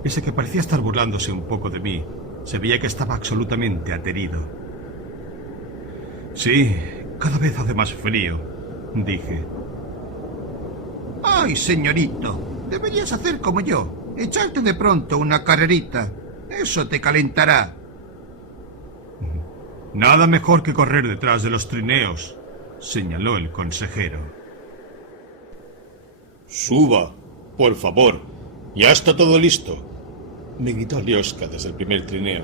Pese a que parecía estar burlándose un poco de mí, se veía que estaba absolutamente aterido. Sí, cada vez hace más frío, dije. ¡Ay, señorito! Deberías hacer como yo, echarte de pronto una carrerita. Eso te calentará. Nada mejor que correr detrás de los trineos, señaló el consejero. Suba, por favor. Ya está todo listo. me gritó Alioska desde el primer trineo.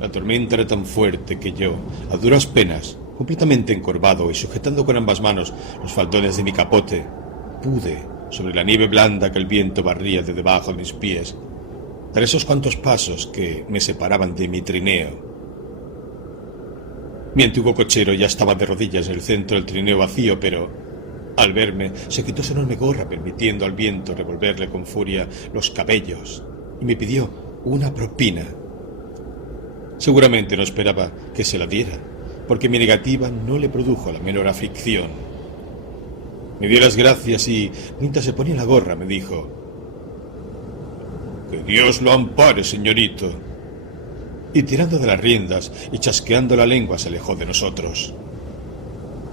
La tormenta era tan fuerte que yo, a duras penas, completamente encorvado y sujetando con ambas manos los faldones de mi capote, pude, sobre la nieve blanda que el viento barría de debajo de mis pies, dar esos cuantos pasos que me separaban de mi trineo. Mi antiguo cochero ya estaba de rodillas en el centro del trineo vacío, pero al verme se quitó su enorme gorra, permitiendo al viento revolverle con furia los cabellos, y me pidió una propina. Seguramente no esperaba que se la diera, porque mi negativa no le produjo la menor aflicción. Me dio las gracias y, mientras se ponía la gorra, me dijo: «Que Dios lo ampare, señorito». Y tirando de las riendas y chasqueando la lengua se alejó de nosotros.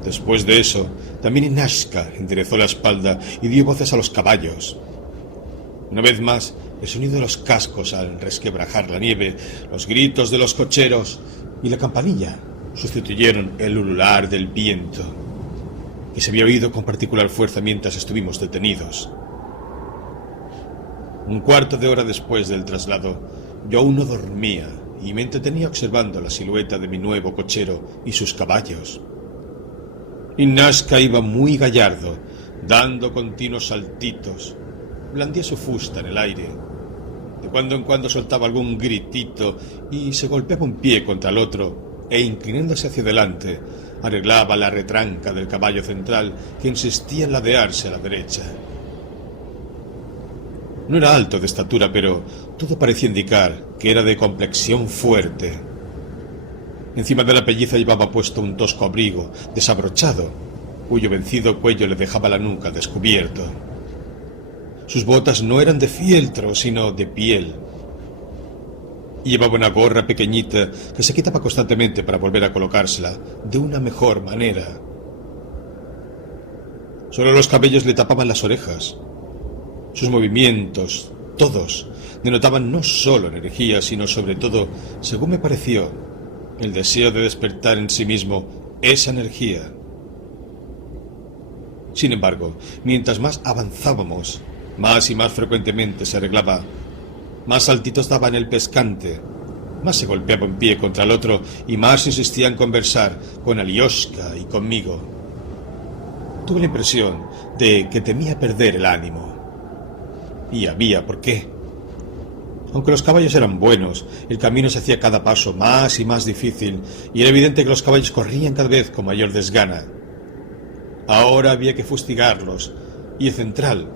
Después de eso, también Inashka enderezó la espalda y dio voces a los caballos. Una vez más, el sonido de los cascos al resquebrajar la nieve, los gritos de los cocheros y la campanilla sustituyeron el ulular del viento, que se había oído con particular fuerza mientras estuvimos detenidos. Un cuarto de hora después del traslado, yo aún no dormía y me entretenía observando la silueta de mi nuevo cochero y sus caballos. Inashka iba muy gallardo, dando continuos saltitos. Blandía su fusta en el aire. De cuando en cuando soltaba algún gritito y se golpeaba un pie contra el otro e, inclinándose hacia adelante, arreglaba la retranca del caballo central que insistía en ladearse a la derecha. No era alto de estatura, pero todo parecía indicar que era de complexión fuerte. Encima de la pelliza llevaba puesto un tosco abrigo desabrochado, cuyo vencido cuello le dejaba la nuca descubierto. Sus botas no eran de fieltro, sino de piel. Y llevaba una gorra pequeñita que se quitaba constantemente para volver a colocársela de una mejor manera. Solo los cabellos le tapaban las orejas. Sus movimientos, todos, denotaban no solo energía, sino sobre todo, según me pareció, el deseo de despertar en sí mismo esa energía. Sin embargo, mientras más avanzábamos, más y más frecuentemente se arreglaba, más saltitos daba en el pescante, más se golpeaba un pie contra el otro y más insistía en conversar con Alioska y conmigo. Tuve la impresión de que temía perder el ánimo. Y había por qué. Aunque los caballos eran buenos, el camino se hacía cada paso más y más difícil, y era evidente que los caballos corrían cada vez con mayor desgana. Ahora había que fustigarlos, y el central,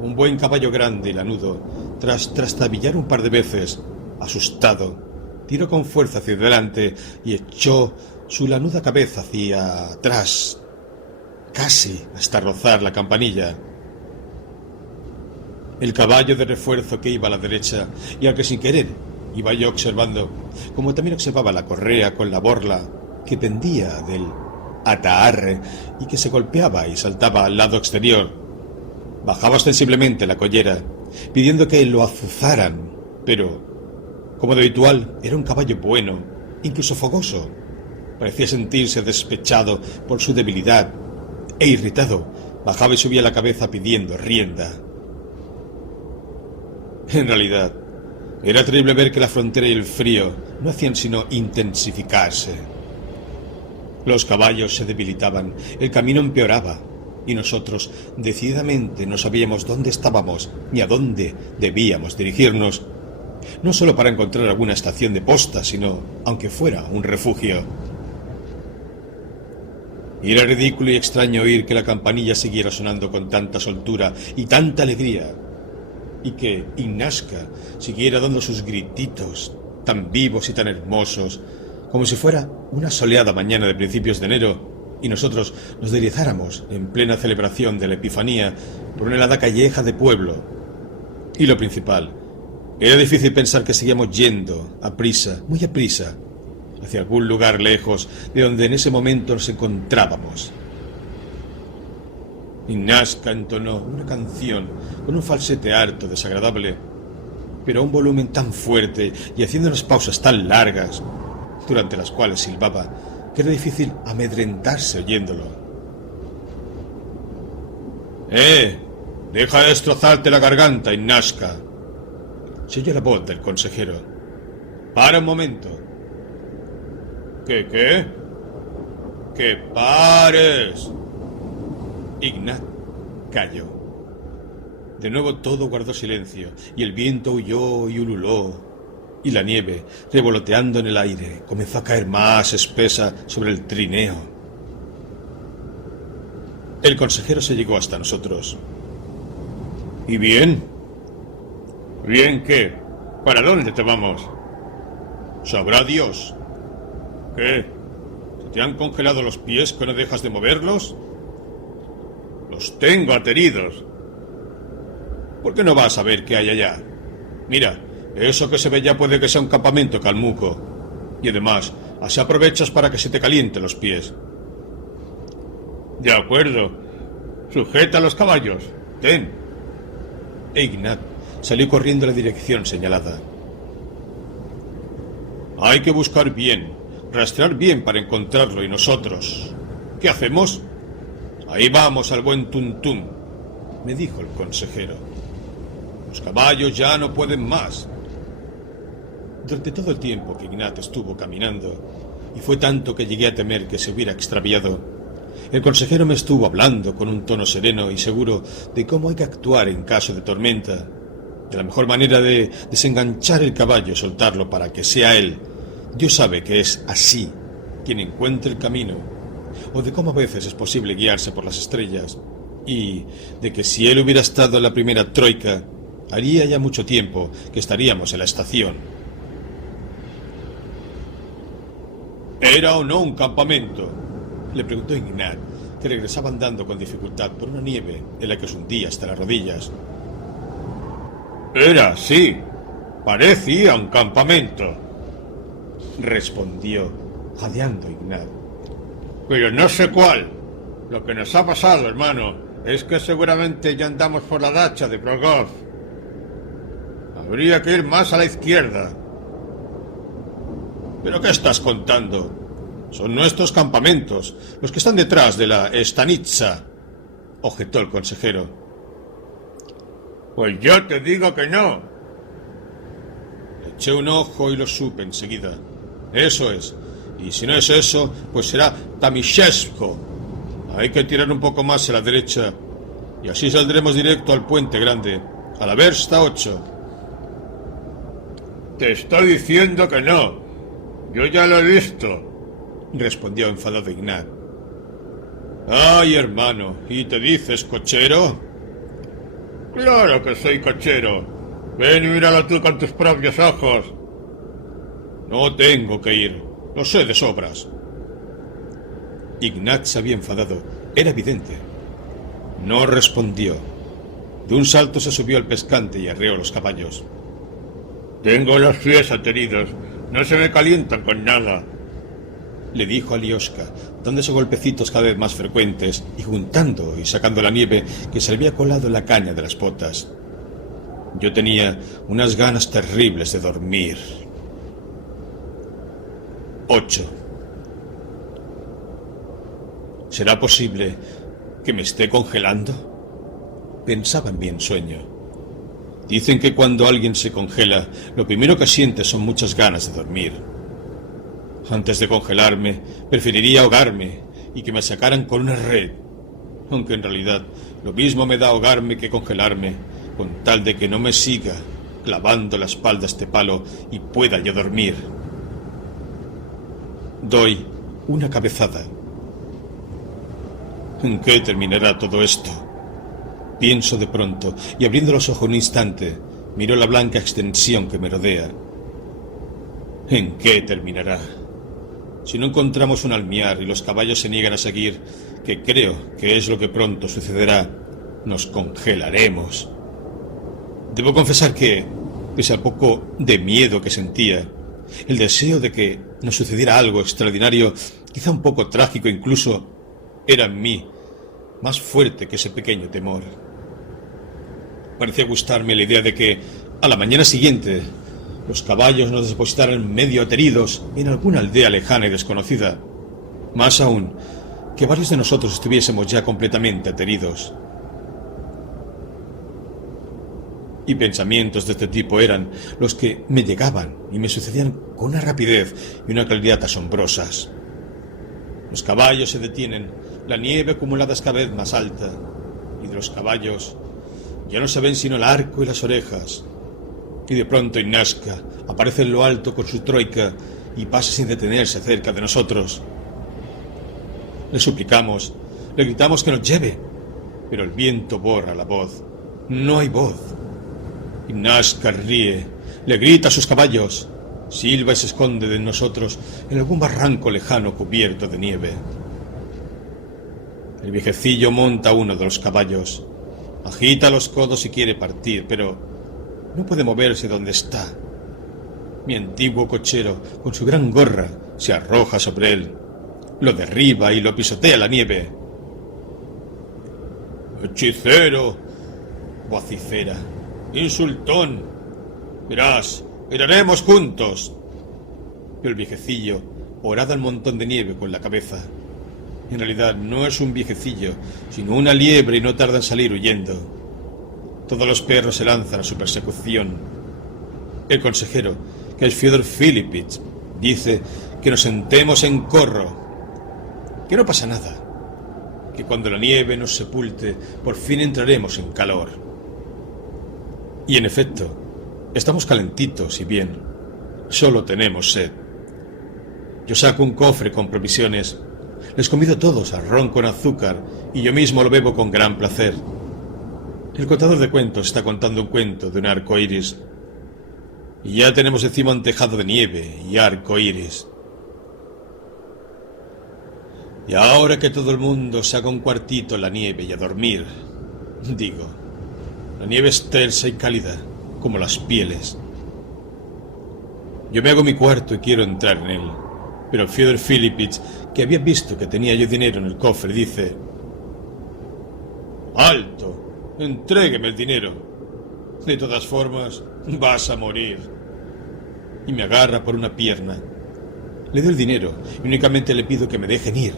un buen caballo grande y lanudo, tras trastabillar un par de veces, asustado, tiró con fuerza hacia adelante y echó su lanuda cabeza hacia atrás, casi hasta rozar la campanilla. El caballo de refuerzo que iba a la derecha y al que sin querer iba yo observando, como también observaba la correa con la borla que pendía del ataarre y que se golpeaba y saltaba al lado exterior, bajaba ostensiblemente la collera, pidiendo que lo azuzaran, pero, como de habitual, era un caballo bueno, incluso fogoso. Parecía sentirse despechado por su debilidad e irritado, bajaba y subía la cabeza pidiendo rienda. En realidad, era terrible ver que la frontera y el frío no hacían sino intensificarse. Los caballos se debilitaban, el camino empeoraba, y nosotros decididamente no sabíamos dónde estábamos ni a dónde debíamos dirigirnos, no solo para encontrar alguna estación de posta, sino, aunque fuera, un refugio. Y era ridículo y extraño oír que la campanilla siguiera sonando con tanta soltura y tanta alegría, y que Inashka siguiera dando sus grititos tan vivos y tan hermosos, como si fuera una soleada mañana de principios de enero, y nosotros nos deslizáramos en plena celebración de la Epifanía por una helada calleja de pueblo. Y lo principal, era difícil pensar que seguíamos yendo, a prisa, muy a prisa, hacia algún lugar lejos de donde en ese momento nos encontrábamos. Inashka entonó una canción con un falsete harto desagradable, pero a un volumen tan fuerte y haciendo unas pausas tan largas, durante las cuales silbaba, que era difícil amedrentarse oyéndolo. Deja de destrozarte la garganta, Inashka. Se oyó la voz del consejero. «Para un momento». ¿Qué? ¡Que pares! Ignat calló. De nuevo todo guardó silencio, y el viento huyó y ululó, y la nieve, revoloteando en el aire, comenzó a caer más espesa sobre el trineo. El consejero se llegó hasta nosotros. ¿Y bien? ¿Bien qué? ¿Para dónde te vamos? Sabrá Dios. ¿Qué? ¿Se te han congelado los pies que no dejas de moverlos? Los tengo ateridos. ¿Por qué no vas a ver qué hay allá? Mira, eso que se ve ya puede que sea un campamento calmuco. Y además, así aprovechas para que se te calienten los pies. De acuerdo. Sujeta los caballos. Ten. E Ignat salió corriendo en la dirección señalada. Hay que buscar bien, rastrear bien para encontrarlo. ¿Y nosotros? ¿Qué hacemos? Ahí vamos al buen Tuntún, me dijo el consejero. Los caballos ya no pueden más. Durante todo el tiempo que Ignat estuvo caminando, y fue tanto que llegué a temer que se hubiera extraviado, el consejero me estuvo hablando con un tono sereno y seguro de cómo hay que actuar en caso de tormenta, de la mejor manera de desenganchar el caballo y soltarlo para que sea él. Dios sabe que es así quien encuentre el camino, o de cómo a veces es posible guiarse por las estrellas, y de que si él hubiera estado en la primera troika, haría ya mucho tiempo que estaríamos en la estación. ¿Era o no un campamento?, le preguntó Ignat, que regresaba andando con dificultad por una nieve en la que se hundía hasta las rodillas. Era, sí. Parecía un campamento, respondió, jadeando Ignat. Pero no sé cuál. Lo que nos ha pasado, hermano, es que seguramente ya andamos por la dacha de Progov. Habría que ir más a la izquierda. ¿Pero qué estás contando? Son nuestros campamentos, los que están detrás de la Stanitsa, objetó el consejero. Pues yo te digo que no. Eché un ojo y lo supe enseguida. Eso es. Y si no es eso, pues será Tamishevsko. Hay que tirar un poco más a la derecha, y así saldremos directo al puente grande, a la versta 8. Te estoy diciendo que no. Yo ya lo he visto, respondió enfadado Ignat. Ay, hermano, ¿y te dices cochero? Claro que soy cochero. Ven y míralo tú con tus propios ojos. No tengo que ir, lo sé de sobras. Ignat se había enfadado, era evidente. No respondió. De un salto se subió al pescante y arreó los caballos. Tengo los pies ateridos, no se me calientan con nada, le dijo a Lioshka, dándose golpecitos cada vez más frecuentes y juntando y sacando la nieve que se le había colado en la caña de las botas. Yo tenía unas ganas terribles de dormir. 8. ¿Será posible que me esté congelando? Pensaba en mi ensueño. Dicen que cuando alguien se congela, lo primero que siente son muchas ganas de dormir. Antes de congelarme, preferiría ahogarme y que me sacaran con una red, aunque en realidad lo mismo me da ahogarme que congelarme, con tal de que no me siga clavando la espalda este palo y pueda yo dormir. Doy una cabezada. ¿En qué terminará todo esto? Pienso de pronto, y abriendo los ojos un instante, miro la blanca extensión que me rodea. ¿En qué terminará? Si no encontramos un almiar y los caballos se niegan a seguir, que creo que es lo que pronto sucederá, nos congelaremos. Debo confesar que, pese al poco de miedo que sentía, el deseo de que nos sucediera algo extraordinario, quizá un poco trágico incluso, era en mí más fuerte que ese pequeño temor. Parecía gustarme la idea de que, a la mañana siguiente, los caballos nos depositaran medio ateridos en alguna aldea lejana y desconocida. Más aún, que varios de nosotros estuviésemos ya completamente ateridos. Y pensamientos de este tipo eran los que me llegaban y me sucedían con una rapidez y una claridad asombrosas. Los caballos se detienen, la nieve acumulada es cada vez más alta, y de los caballos ya no se ven sino el arco y las orejas. Y de pronto Ignaska aparece en lo alto con su troika y pasa sin detenerse cerca de nosotros. Le suplicamos, le gritamos que nos lleve, pero el viento borra la voz. No hay voz. Ignaska ríe, le grita a sus caballos, silba y se esconde de nosotros en algún barranco lejano cubierto de nieve. El viejecillo monta uno de los caballos, agita los codos y quiere partir, pero no puede moverse donde está. Mi antiguo cochero, con su gran gorra, se arroja sobre él, lo derriba y lo pisotea la nieve. «Hechicero», vocifera, «insultón, verás, iremos juntos». Pero el viejecillo horada el montón de nieve con la cabeza. En realidad no es un viejecillo, sino una liebre y no tarda en salir huyendo. Todos los perros se lanzan a su persecución. El consejero, que es Fyodor Filipich, dice que nos sentemos en corro, que no pasa nada, que cuando la nieve nos sepulte, por fin entraremos en calor. Y en efecto, estamos calentitos y bien, solo tenemos sed. Yo saco un cofre con provisiones, les convido todos a ron con azúcar y yo mismo lo bebo con gran placer. El contador de cuentos está contando un cuento de un arco iris, y ya tenemos encima un tejado de nieve y arco iris. Y ahora que todo el mundo se haga un cuartito en la nieve y a dormir, digo, la nieve es tersa y cálida, como las pieles. Yo me hago mi cuarto y quiero entrar en él, pero Fyodor Filipich, que había visto que tenía yo dinero en el cofre, dice: «¡Alto! Entrégueme el dinero. De todas formas, vas a morir». Y me agarra por una pierna. Le doy el dinero y únicamente le pido que me dejen ir.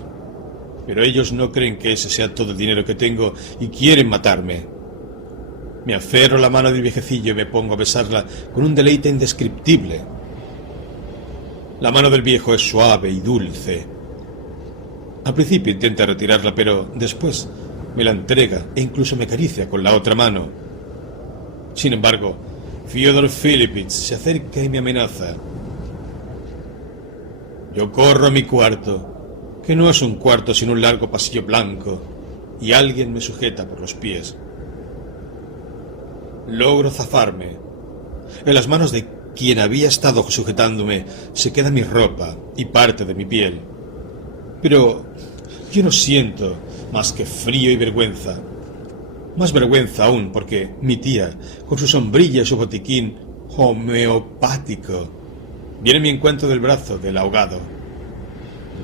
Pero ellos no creen que ese sea todo el dinero que tengo y quieren matarme. Me aferro a la mano del viejecillo y me pongo a besarla con un deleite indescriptible. La mano del viejo es suave y dulce. Al principio intenta retirarla, pero después me la entrega e incluso me acaricia con la otra mano. Sin embargo, Fyodor Filipich se acerca y me amenaza. Yo corro a mi cuarto, que no es un cuarto sino un largo pasillo blanco, y alguien me sujeta por los pies. Logro zafarme. En las manos de quien había estado sujetándome se queda mi ropa y parte de mi piel. Pero yo no siento más que frío y vergüenza. Más vergüenza aún porque mi tía, con su sombrilla y su botiquín homeopático, viene en mi encuentro del brazo del ahogado.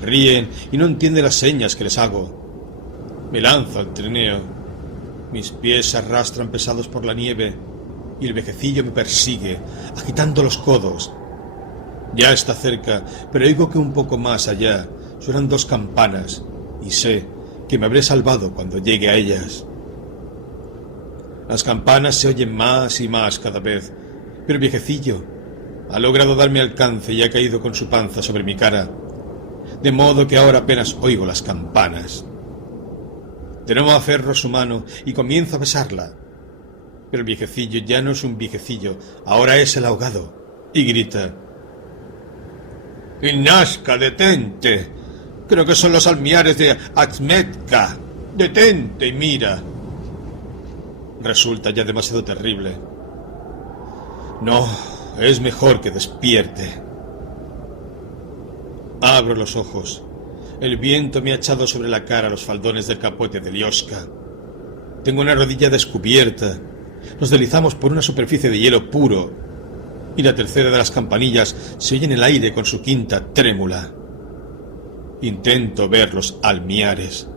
Ríen y no entienden las señas que les hago. Me lanzo al trineo. Mis pies se arrastran pesados por la nieve y el viejecillo me persigue, agitando los codos. Ya está cerca, pero oigo que un poco más allá suenan dos campanas y sé que me habré salvado cuando llegue a ellas. Las campanas se oyen más y más cada vez, pero el viejecillo ha logrado darme alcance y ha caído con su panza sobre mi cara, de modo que ahora apenas oigo las campanas. De nuevo aferro su mano y comienzo a besarla, pero el viejecillo ya no es un viejecillo, ahora es el ahogado, y grita: «Ignaska, detente. Creo que son los almiares de Achmetka. Detente y mira». Resulta ya demasiado terrible. No, es mejor que despierte. Abro los ojos. El viento me ha echado sobre la cara los faldones del capote de Lioska. Tengo una rodilla descubierta. Nos deslizamos por una superficie de hielo puro y la tercera de las campanillas se oye en el aire con su quinta trémula. Intento ver los almiares,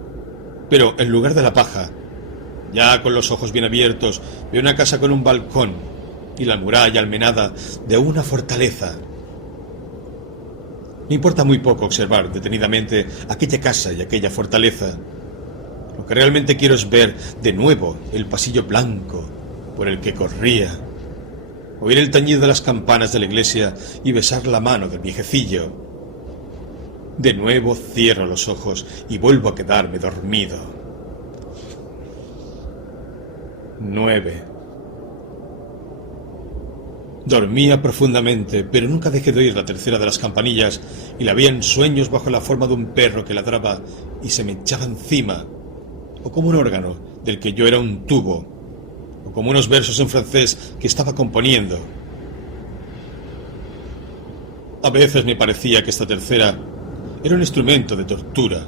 pero en lugar de la paja, ya con los ojos bien abiertos, veo una casa con un balcón y la muralla almenada de una fortaleza. Me importa muy poco observar detenidamente aquella casa y aquella fortaleza. Lo que realmente quiero es ver de nuevo el pasillo blanco por el que corría, oír el tañido de las campanas de la iglesia y besar la mano del viejecillo. De nuevo cierro los ojos y vuelvo a quedarme dormido. 9. Dormía profundamente, pero nunca dejé de oír la tercera de las campanillas y la vi en sueños bajo la forma de un perro que ladraba y se me echaba encima, o como un órgano del que yo era un tubo, o como unos versos en francés que estaba componiendo. A veces me parecía que esta tercera era un instrumento de tortura,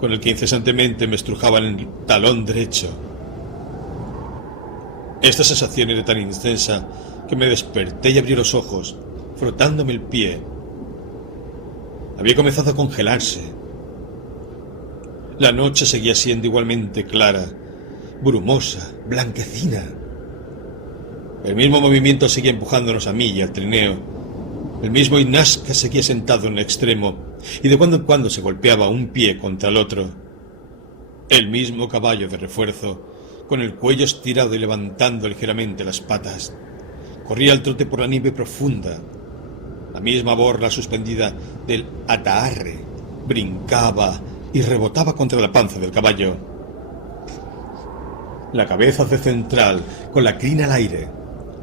con el que incesantemente me estrujaban en el talón derecho. Esta sensación era tan intensa que me desperté y abrí los ojos, frotándome el pie. Había comenzado a congelarse. La noche seguía siendo igualmente clara, brumosa, blanquecina. El mismo movimiento seguía empujándonos a mí y al trineo. El mismo Ignashka seguía sentado en el extremo y de cuando en cuando se golpeaba un pie contra el otro. El mismo caballo de refuerzo, con el cuello estirado y levantando ligeramente las patas, corría al trote por la nieve profunda. La misma borla suspendida del ataarre brincaba y rebotaba contra la panza del caballo. La cabeza de central, con la crina al aire,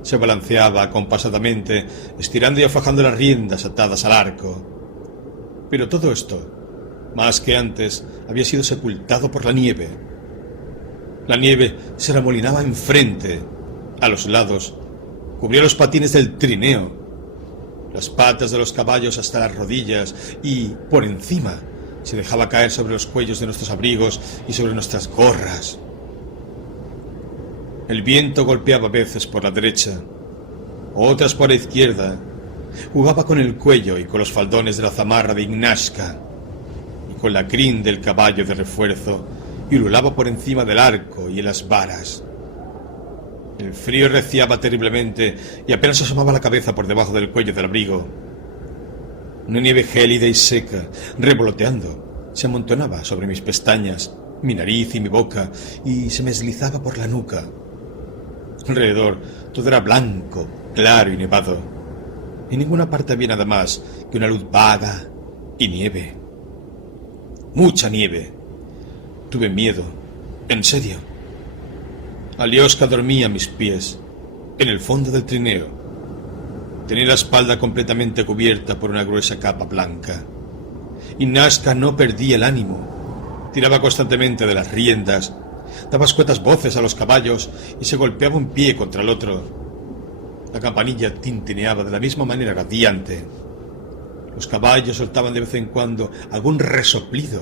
se balanceaba acompasadamente, estirando y aflojando las riendas atadas al arco. Pero todo esto, más que antes, había sido sepultado por la nieve. La nieve se remolinaba enfrente, a los lados, cubría los patines del trineo, las patas de los caballos hasta las rodillas y, por encima, se dejaba caer sobre los cuellos de nuestros abrigos y sobre nuestras gorras. El viento golpeaba a veces por la derecha, otras por la izquierda, jugaba con el cuello y con los faldones de la zamarra de Ignashka, y con la crin del caballo de refuerzo, y ululaba por encima del arco y en las varas. El frío reciaba terriblemente y apenas asomaba la cabeza por debajo del cuello del abrigo. Una nieve gélida y seca, revoloteando, se amontonaba sobre mis pestañas, mi nariz y mi boca, y se me deslizaba por la nuca. Alrededor todo era blanco, claro y nevado. En ninguna parte había nada más que una luz vaga y nieve. Mucha nieve. Tuve miedo, en serio. Alioska dormía a mis pies, en el fondo del trineo. Tenía la espalda completamente cubierta por una gruesa capa blanca. Ignashka no perdía el ánimo. Tiraba constantemente de las riendas, daba escuetas voces a los caballos y se golpeaba un pie contra el otro. La campanilla tintineaba de la misma manera radiante. Los caballos soltaban de vez en cuando algún resoplido,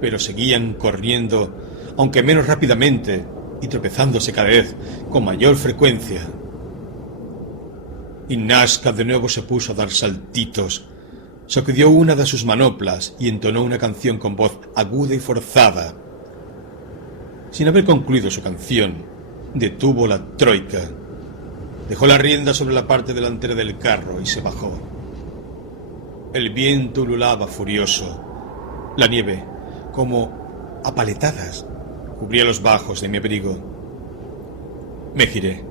pero seguían corriendo, aunque menos rápidamente, y tropezándose cada vez con mayor frecuencia. Ignashka de nuevo se puso a dar saltitos, sacudió una de sus manoplas y entonó una canción con voz aguda y forzada. Sin haber concluido su canción, detuvo la troika, dejó la rienda sobre la parte delantera del carro y se bajó. El viento ululaba furioso. La nieve, como a paletadas, cubría los bajos de mi abrigo. Me giré.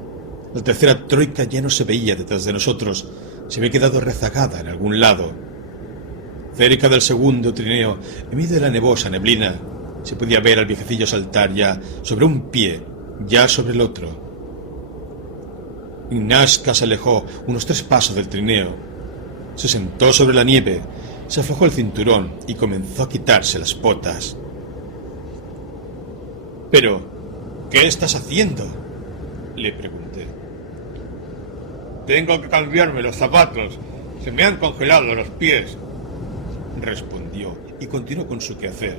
La tercera troika ya no se veía detrás de nosotros. Se había quedado rezagada en algún lado. Cerca del segundo trineo, en medio de la nevosa neblina, se podía ver al viejecillo saltar ya sobre un pie, ya sobre el otro. Ignashka se alejó unos 3 pasos del trineo. Se sentó sobre la nieve, se aflojó el cinturón y comenzó a quitarse las botas. «¿Pero qué estás haciendo?», le pregunté. «Tengo que cambiarme los zapatos. Se me han congelado los pies», respondió y continuó con su quehacer.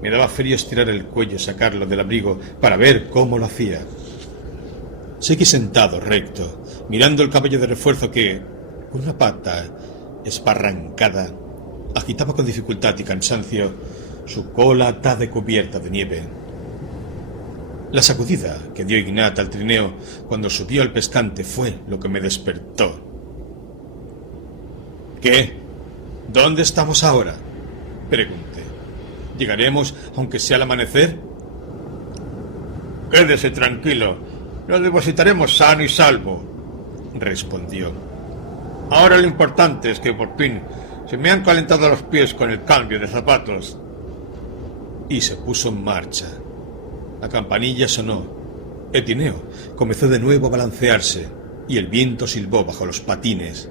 Me daba frío estirar el cuello y sacarlo del abrigo para ver cómo lo hacía. Seguí sentado recto, mirando el caballo de refuerzo que, con una pata esparrancada, agitaba con dificultad y cansancio su cola atada y cubierta de nieve. La sacudida que dio Ignat al trineo cuando subió al pescante fue lo que me despertó. «¿Qué? ¿Dónde estamos ahora?», pregunté. «¿Llegaremos aunque sea al amanecer?». Quédese tranquilo. Lo depositaremos sano y salvo, respondió. Ahora lo importante es que por fin se me han calentado los pies con el cambio de zapatos. Y se puso en marcha. La campanilla sonó. Etineo comenzó de nuevo a balancearse y el viento silbó bajo los patines.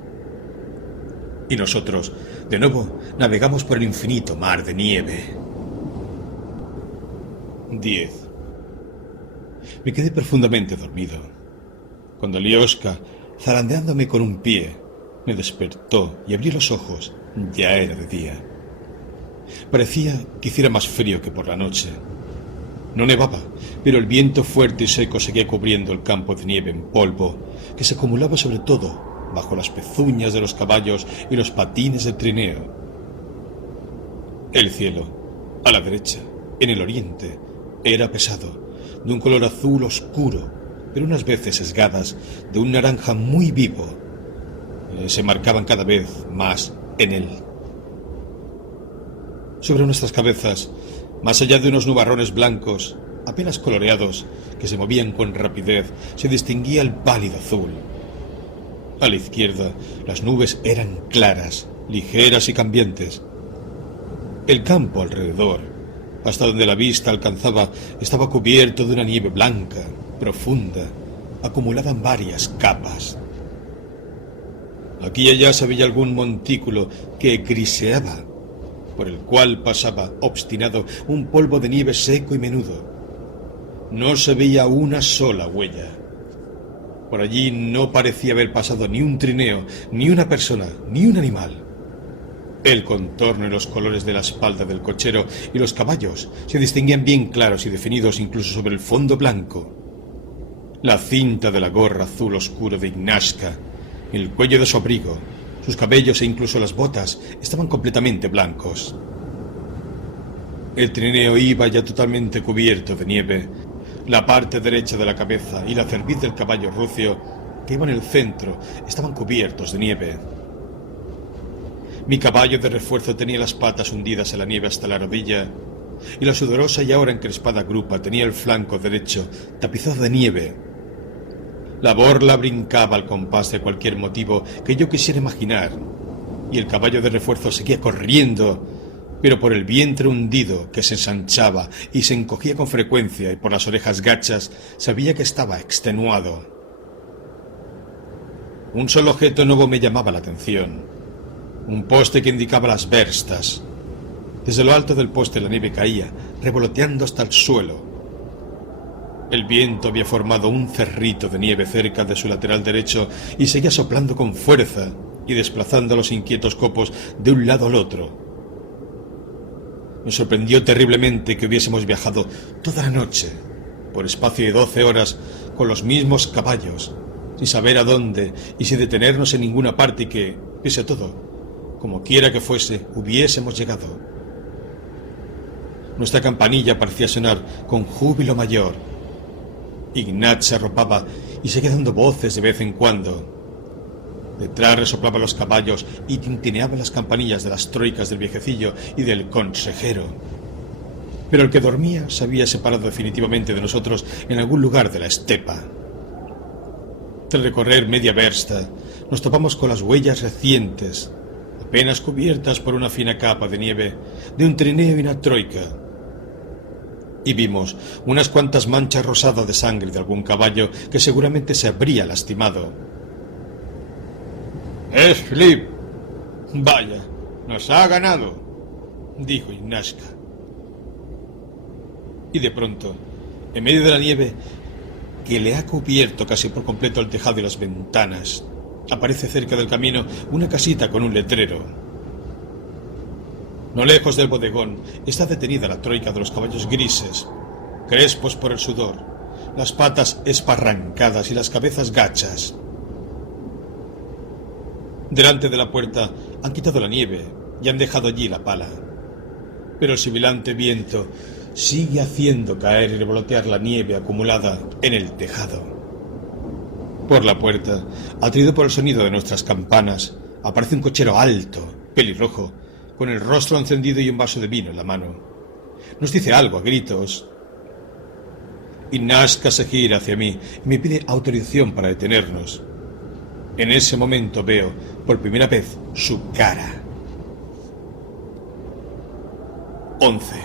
Y nosotros, de nuevo, navegamos por el infinito mar de nieve. 10. Me quedé profundamente dormido. Cuando Lioska, zarandeándome con un pie, me despertó y abrí los ojos, ya era de día. Parecía que hiciera más frío que por la noche. No nevaba, pero el viento fuerte y seco seguía cubriendo el campo de nieve en polvo, que se acumulaba sobre todo bajo las pezuñas de los caballos y los patines de trineo. El cielo, a la derecha, en el oriente, era pesado, de un color azul oscuro, pero unas veces sesgadas de un naranja muy vivo. Se marcaban cada vez más en él. Sobre nuestras cabezas, más allá de unos nubarrones blancos, apenas coloreados, que se movían con rapidez, se distinguía el pálido azul. A la izquierda, las nubes eran claras, ligeras y cambiantes. El campo alrededor, hasta donde la vista alcanzaba, estaba cubierto de una nieve blanca, profunda, acumulada en varias capas. Aquí y allá se veía algún montículo que griseaba, por el cual pasaba, obstinado, un polvo de nieve seco y menudo. No se veía una sola huella. Por allí no parecía haber pasado ni un trineo, ni una persona, ni un animal. El contorno y los colores de la espalda del cochero y los caballos se distinguían bien claros y definidos incluso sobre el fondo blanco. La cinta de la gorra azul oscuro de Ignashka, el cuello de su abrigo, sus cabellos e incluso las botas estaban completamente blancos. El trineo iba ya totalmente cubierto de nieve. La parte derecha de la cabeza y la cerviz del caballo rucio, que iba en el centro, estaban cubiertos de nieve. Mi caballo de refuerzo tenía las patas hundidas en la nieve hasta la rodilla, y la sudorosa y ahora encrespada grupa tenía el flanco derecho tapizado de nieve. La borla brincaba al compás de cualquier motivo que yo quisiera imaginar, y el caballo de refuerzo seguía corriendo, pero por el vientre hundido que se ensanchaba y se encogía con frecuencia y por las orejas gachas, sabía que estaba extenuado. Un solo objeto nuevo me llamaba la atención. Un poste que indicaba las verstas. Desde lo alto del poste la nieve caía, revoloteando hasta el suelo. El viento había formado un cerrito de nieve cerca de su lateral derecho y seguía soplando con fuerza y desplazando los inquietos copos de un lado al otro. Me sorprendió terriblemente que hubiésemos viajado toda la noche, por espacio de 12 horas, con los mismos caballos, sin saber a dónde y sin detenernos en ninguna parte y que, pese a todo, como quiera que fuese, hubiésemos llegado. Nuestra campanilla parecía sonar con júbilo mayor. Ignat se arropaba y seguía dando voces de vez en cuando. Detrás resoplaban los caballos y tintineaban las campanillas de las troicas del viejecillo y del consejero. Pero el que dormía se había separado definitivamente de nosotros en algún lugar de la estepa. Tras recorrer media versta, nos topamos con las huellas recientes, apenas cubiertas por una fina capa de nieve, de un trineo y una troika. Y vimos unas cuantas manchas rosadas de sangre de algún caballo que seguramente se habría lastimado. ¡Es Flip! Vaya, nos ha ganado, dijo Ignashka. Y de pronto, en medio de la nieve, que le ha cubierto casi por completo el tejado y las ventanas, aparece cerca del camino una casita con un letrero. No lejos del bodegón está detenida la troika de los caballos grises, crespos por el sudor, las patas esparrancadas y las cabezas gachas. Delante de la puerta han quitado la nieve y han dejado allí la pala. Pero el sibilante viento sigue haciendo caer y revolotear la nieve acumulada en el tejado. Por la puerta, atraído por el sonido de nuestras campanas, aparece un cochero alto, pelirrojo, con el rostro encendido y un vaso de vino en la mano. Nos dice algo a gritos. y Nazca se gira hacia mí y me pide autorización para detenernos. En ese momento veo, por primera vez, su cara. 11.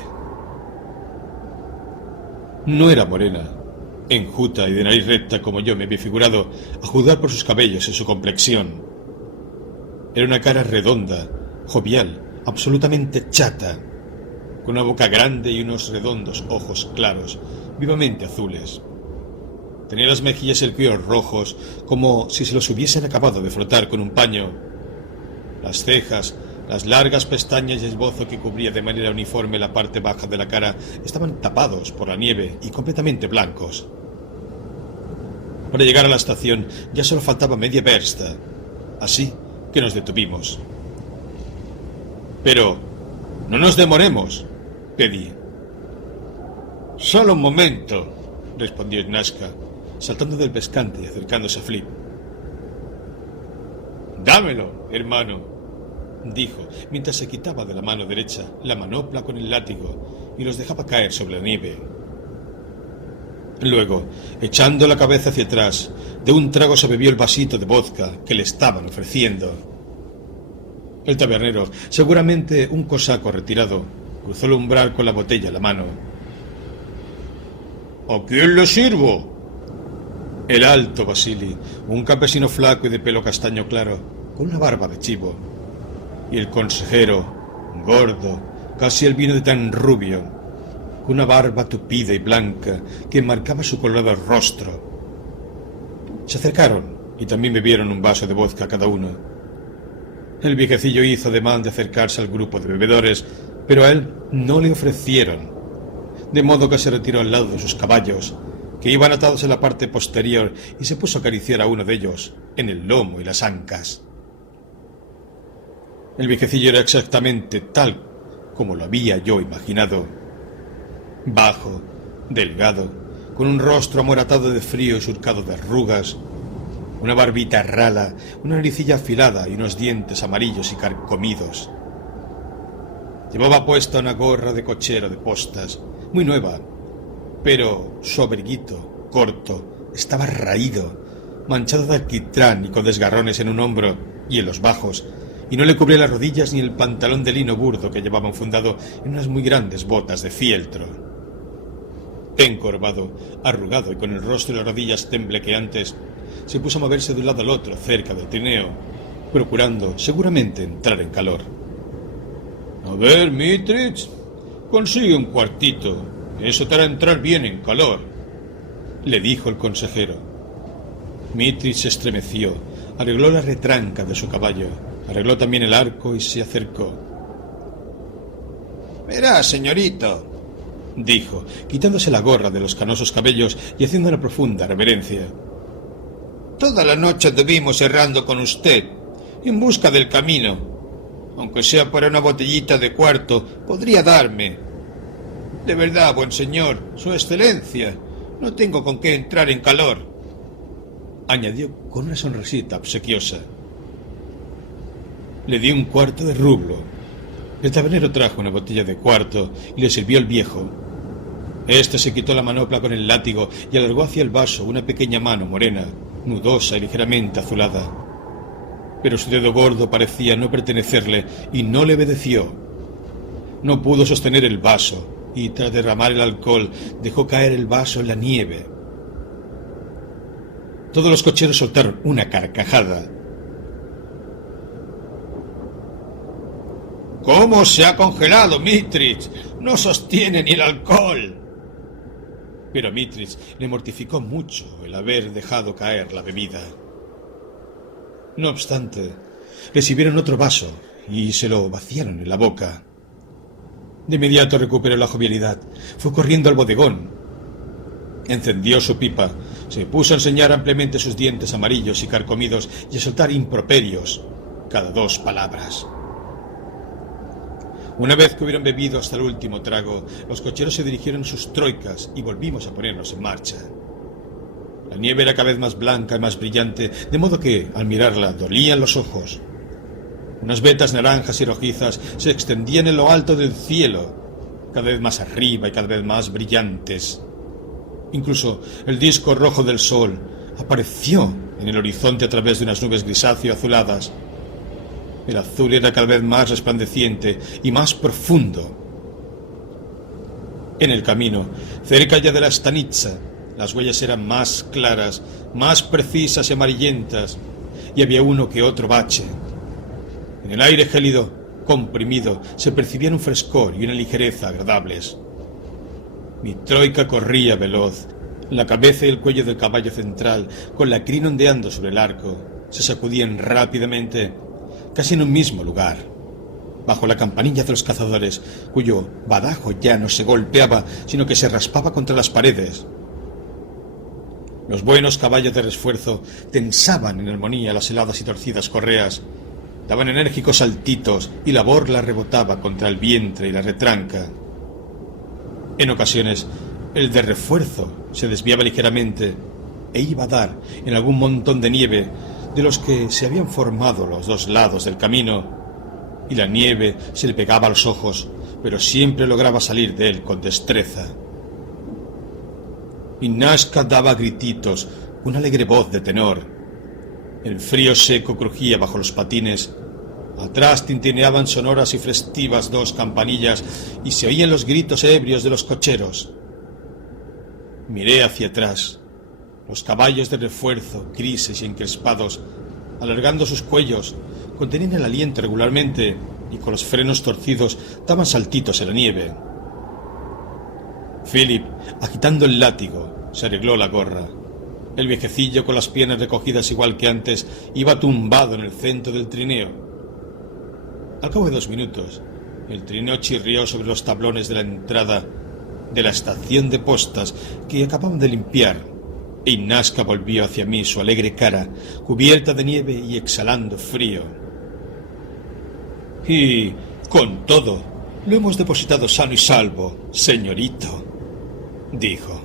No era morena, enjuta y de nariz recta como yo me había figurado, a juzgar por sus cabellos y su complexión. Era una cara redonda, jovial, absolutamente chata, con una boca grande y unos redondos ojos claros, vivamente azules. Tenía las mejillas y el cuello rojos, como si se los hubiesen acabado de frotar con un paño. Las cejas, las largas pestañas y el bozo que cubría de manera uniforme la parte baja de la cara estaban tapados por la nieve y completamente blancos. Para llegar a la estación ya solo faltaba media versta, así que nos detuvimos. «Pero no nos demoremos», pedí. «Solo un momento», respondió Nazca, saltando del pescante y acercándose a Flip. «Dámelo, hermano», dijo, mientras se quitaba de la mano derecha la manopla con el látigo y los dejaba caer sobre la nieve. Luego, echando la cabeza hacia atrás, de un trago se bebió el vasito de vodka que le estaban ofreciendo. El tabernero, seguramente un cosaco retirado, cruzó el umbral con la botella en la mano. «¿A quién le sirvo?» El alto Vasili, un campesino flaco y de pelo castaño claro, con una barba de chivo. Y el consejero, gordo, casi el vino de tan rubio, con una barba tupida y blanca que marcaba su colorado rostro. Se acercaron y también bebieron un vaso de vodka cada uno. El viejecillo hizo ademán de acercarse al grupo de bebedores, pero a él no le ofrecieron, de modo que se retiró al lado de sus caballos, que iban atados en la parte posterior, y se puso a acariciar a uno de ellos en el lomo y las ancas. El viejecillo era exactamente tal como lo había yo imaginado. Bajo, delgado, con un rostro amoratado de frío y surcado de arrugas, una barbita rala, una naricilla afilada y unos dientes amarillos y carcomidos. Llevaba puesta una gorra de cochero de postas, muy nueva, pero su abriguito, corto, estaba raído, manchado de alquitrán y con desgarrones en un hombro y en los bajos, y no le cubría las rodillas ni el pantalón de lino burdo que llevaba enfundado en unas muy grandes botas de fieltro. Encorvado, arrugado y con el rostro y las rodillas temblequeantes, se puso a moverse de un lado al otro cerca del trineo, procurando seguramente entrar en calor. «A ver, Mitrich, consigue un cuartito, eso te hará entrar bien en calor», le dijo el consejero. Mitrich se estremeció, arregló la retranca de su caballo, arregló también el arco y se acercó. «Verá, señorito», dijo, quitándose la gorra de los canosos cabellos y haciendo una profunda reverencia. «Toda la noche anduvimos errando con usted, en busca del camino. Aunque sea para una botellita de cuarto, podría darme. De verdad, buen señor, su excelencia, no tengo con qué entrar en calor», añadió con una sonrisita obsequiosa. Le di un cuarto de rublo. El tabernero trajo una botella de cuarto y le sirvió al viejo. Este se quitó la manopla con el látigo y alargó hacia el vaso una pequeña mano morena, nudosa y ligeramente azulada. Pero su dedo gordo parecía no pertenecerle y no le obedeció. No pudo sostener el vaso y, tras derramar el alcohol, dejó caer el vaso en la nieve. Todos los cocheros soltaron una carcajada. «¿Cómo se ha congelado, Mitrich? No sostiene ni el alcohol». Pero a Mitrich le mortificó mucho el haber dejado caer la bebida. No obstante, le sirvieron otro vaso y se lo vaciaron en la boca. De inmediato recuperó la jovialidad. Fue corriendo al bodegón. Encendió su pipa, se puso a enseñar ampliamente sus dientes amarillos y carcomidos y a soltar improperios cada 2 palabras. Una vez que hubieron bebido hasta el último trago, los cocheros se dirigieron a sus troicas y volvimos a ponernos en marcha. La nieve era cada vez más blanca y más brillante, de modo que, al mirarla, dolían los ojos. Unas vetas naranjas y rojizas se extendían en lo alto del cielo, cada vez más arriba y cada vez más brillantes. Incluso el disco rojo del sol apareció en el horizonte a través de unas nubes grisáceo-azuladas. El azul era cada vez más resplandeciente y más profundo. En el camino, cerca ya de la Stanitsa, las huellas eran más claras, más precisas y amarillentas, y había uno que otro bache. En el aire gélido, comprimido, se percibían un frescor y una ligereza agradables. Mi troika corría veloz. La cabeza y el cuello del caballo central, con la crin ondeando sobre el arco, se sacudían rápidamente, casi en un mismo lugar, bajo la campanilla de los cazadores, cuyo badajo ya no se golpeaba, sino que se raspaba contra las paredes. Los buenos caballos de refuerzo tensaban en armonía las heladas y torcidas correas, daban enérgicos saltitos y la borla rebotaba contra el vientre y la retranca. En ocasiones, el de refuerzo se desviaba ligeramente e iba a dar en algún montón de nieve de los que se habían formado los dos lados del camino, y la nieve se le pegaba a los ojos, pero siempre lograba salir de él con destreza. Y Nazca daba grititos, una alegre voz de tenor. El frío seco crujía bajo los patines. Atrás tintineaban sonoras y festivas dos campanillas y se oían los gritos ebrios de los cocheros. Miré hacia atrás. Los caballos de refuerzo, grises y encrespados, alargando sus cuellos, contenían el aliento regularmente y con los frenos torcidos daban saltitos en la nieve. Philip, agitando el látigo, se arregló la gorra. El viejecillo, con las piernas recogidas igual que antes, iba tumbado en el centro del trineo. Al cabo de 2 minutos, el trineo chirrió sobre los tablones de la entrada de la estación de postas que acababan de limpiar, y Nazca volvió hacia mí su alegre cara, cubierta de nieve y exhalando frío. Y, con todo, lo hemos depositado sano y salvo, señorito, dijo.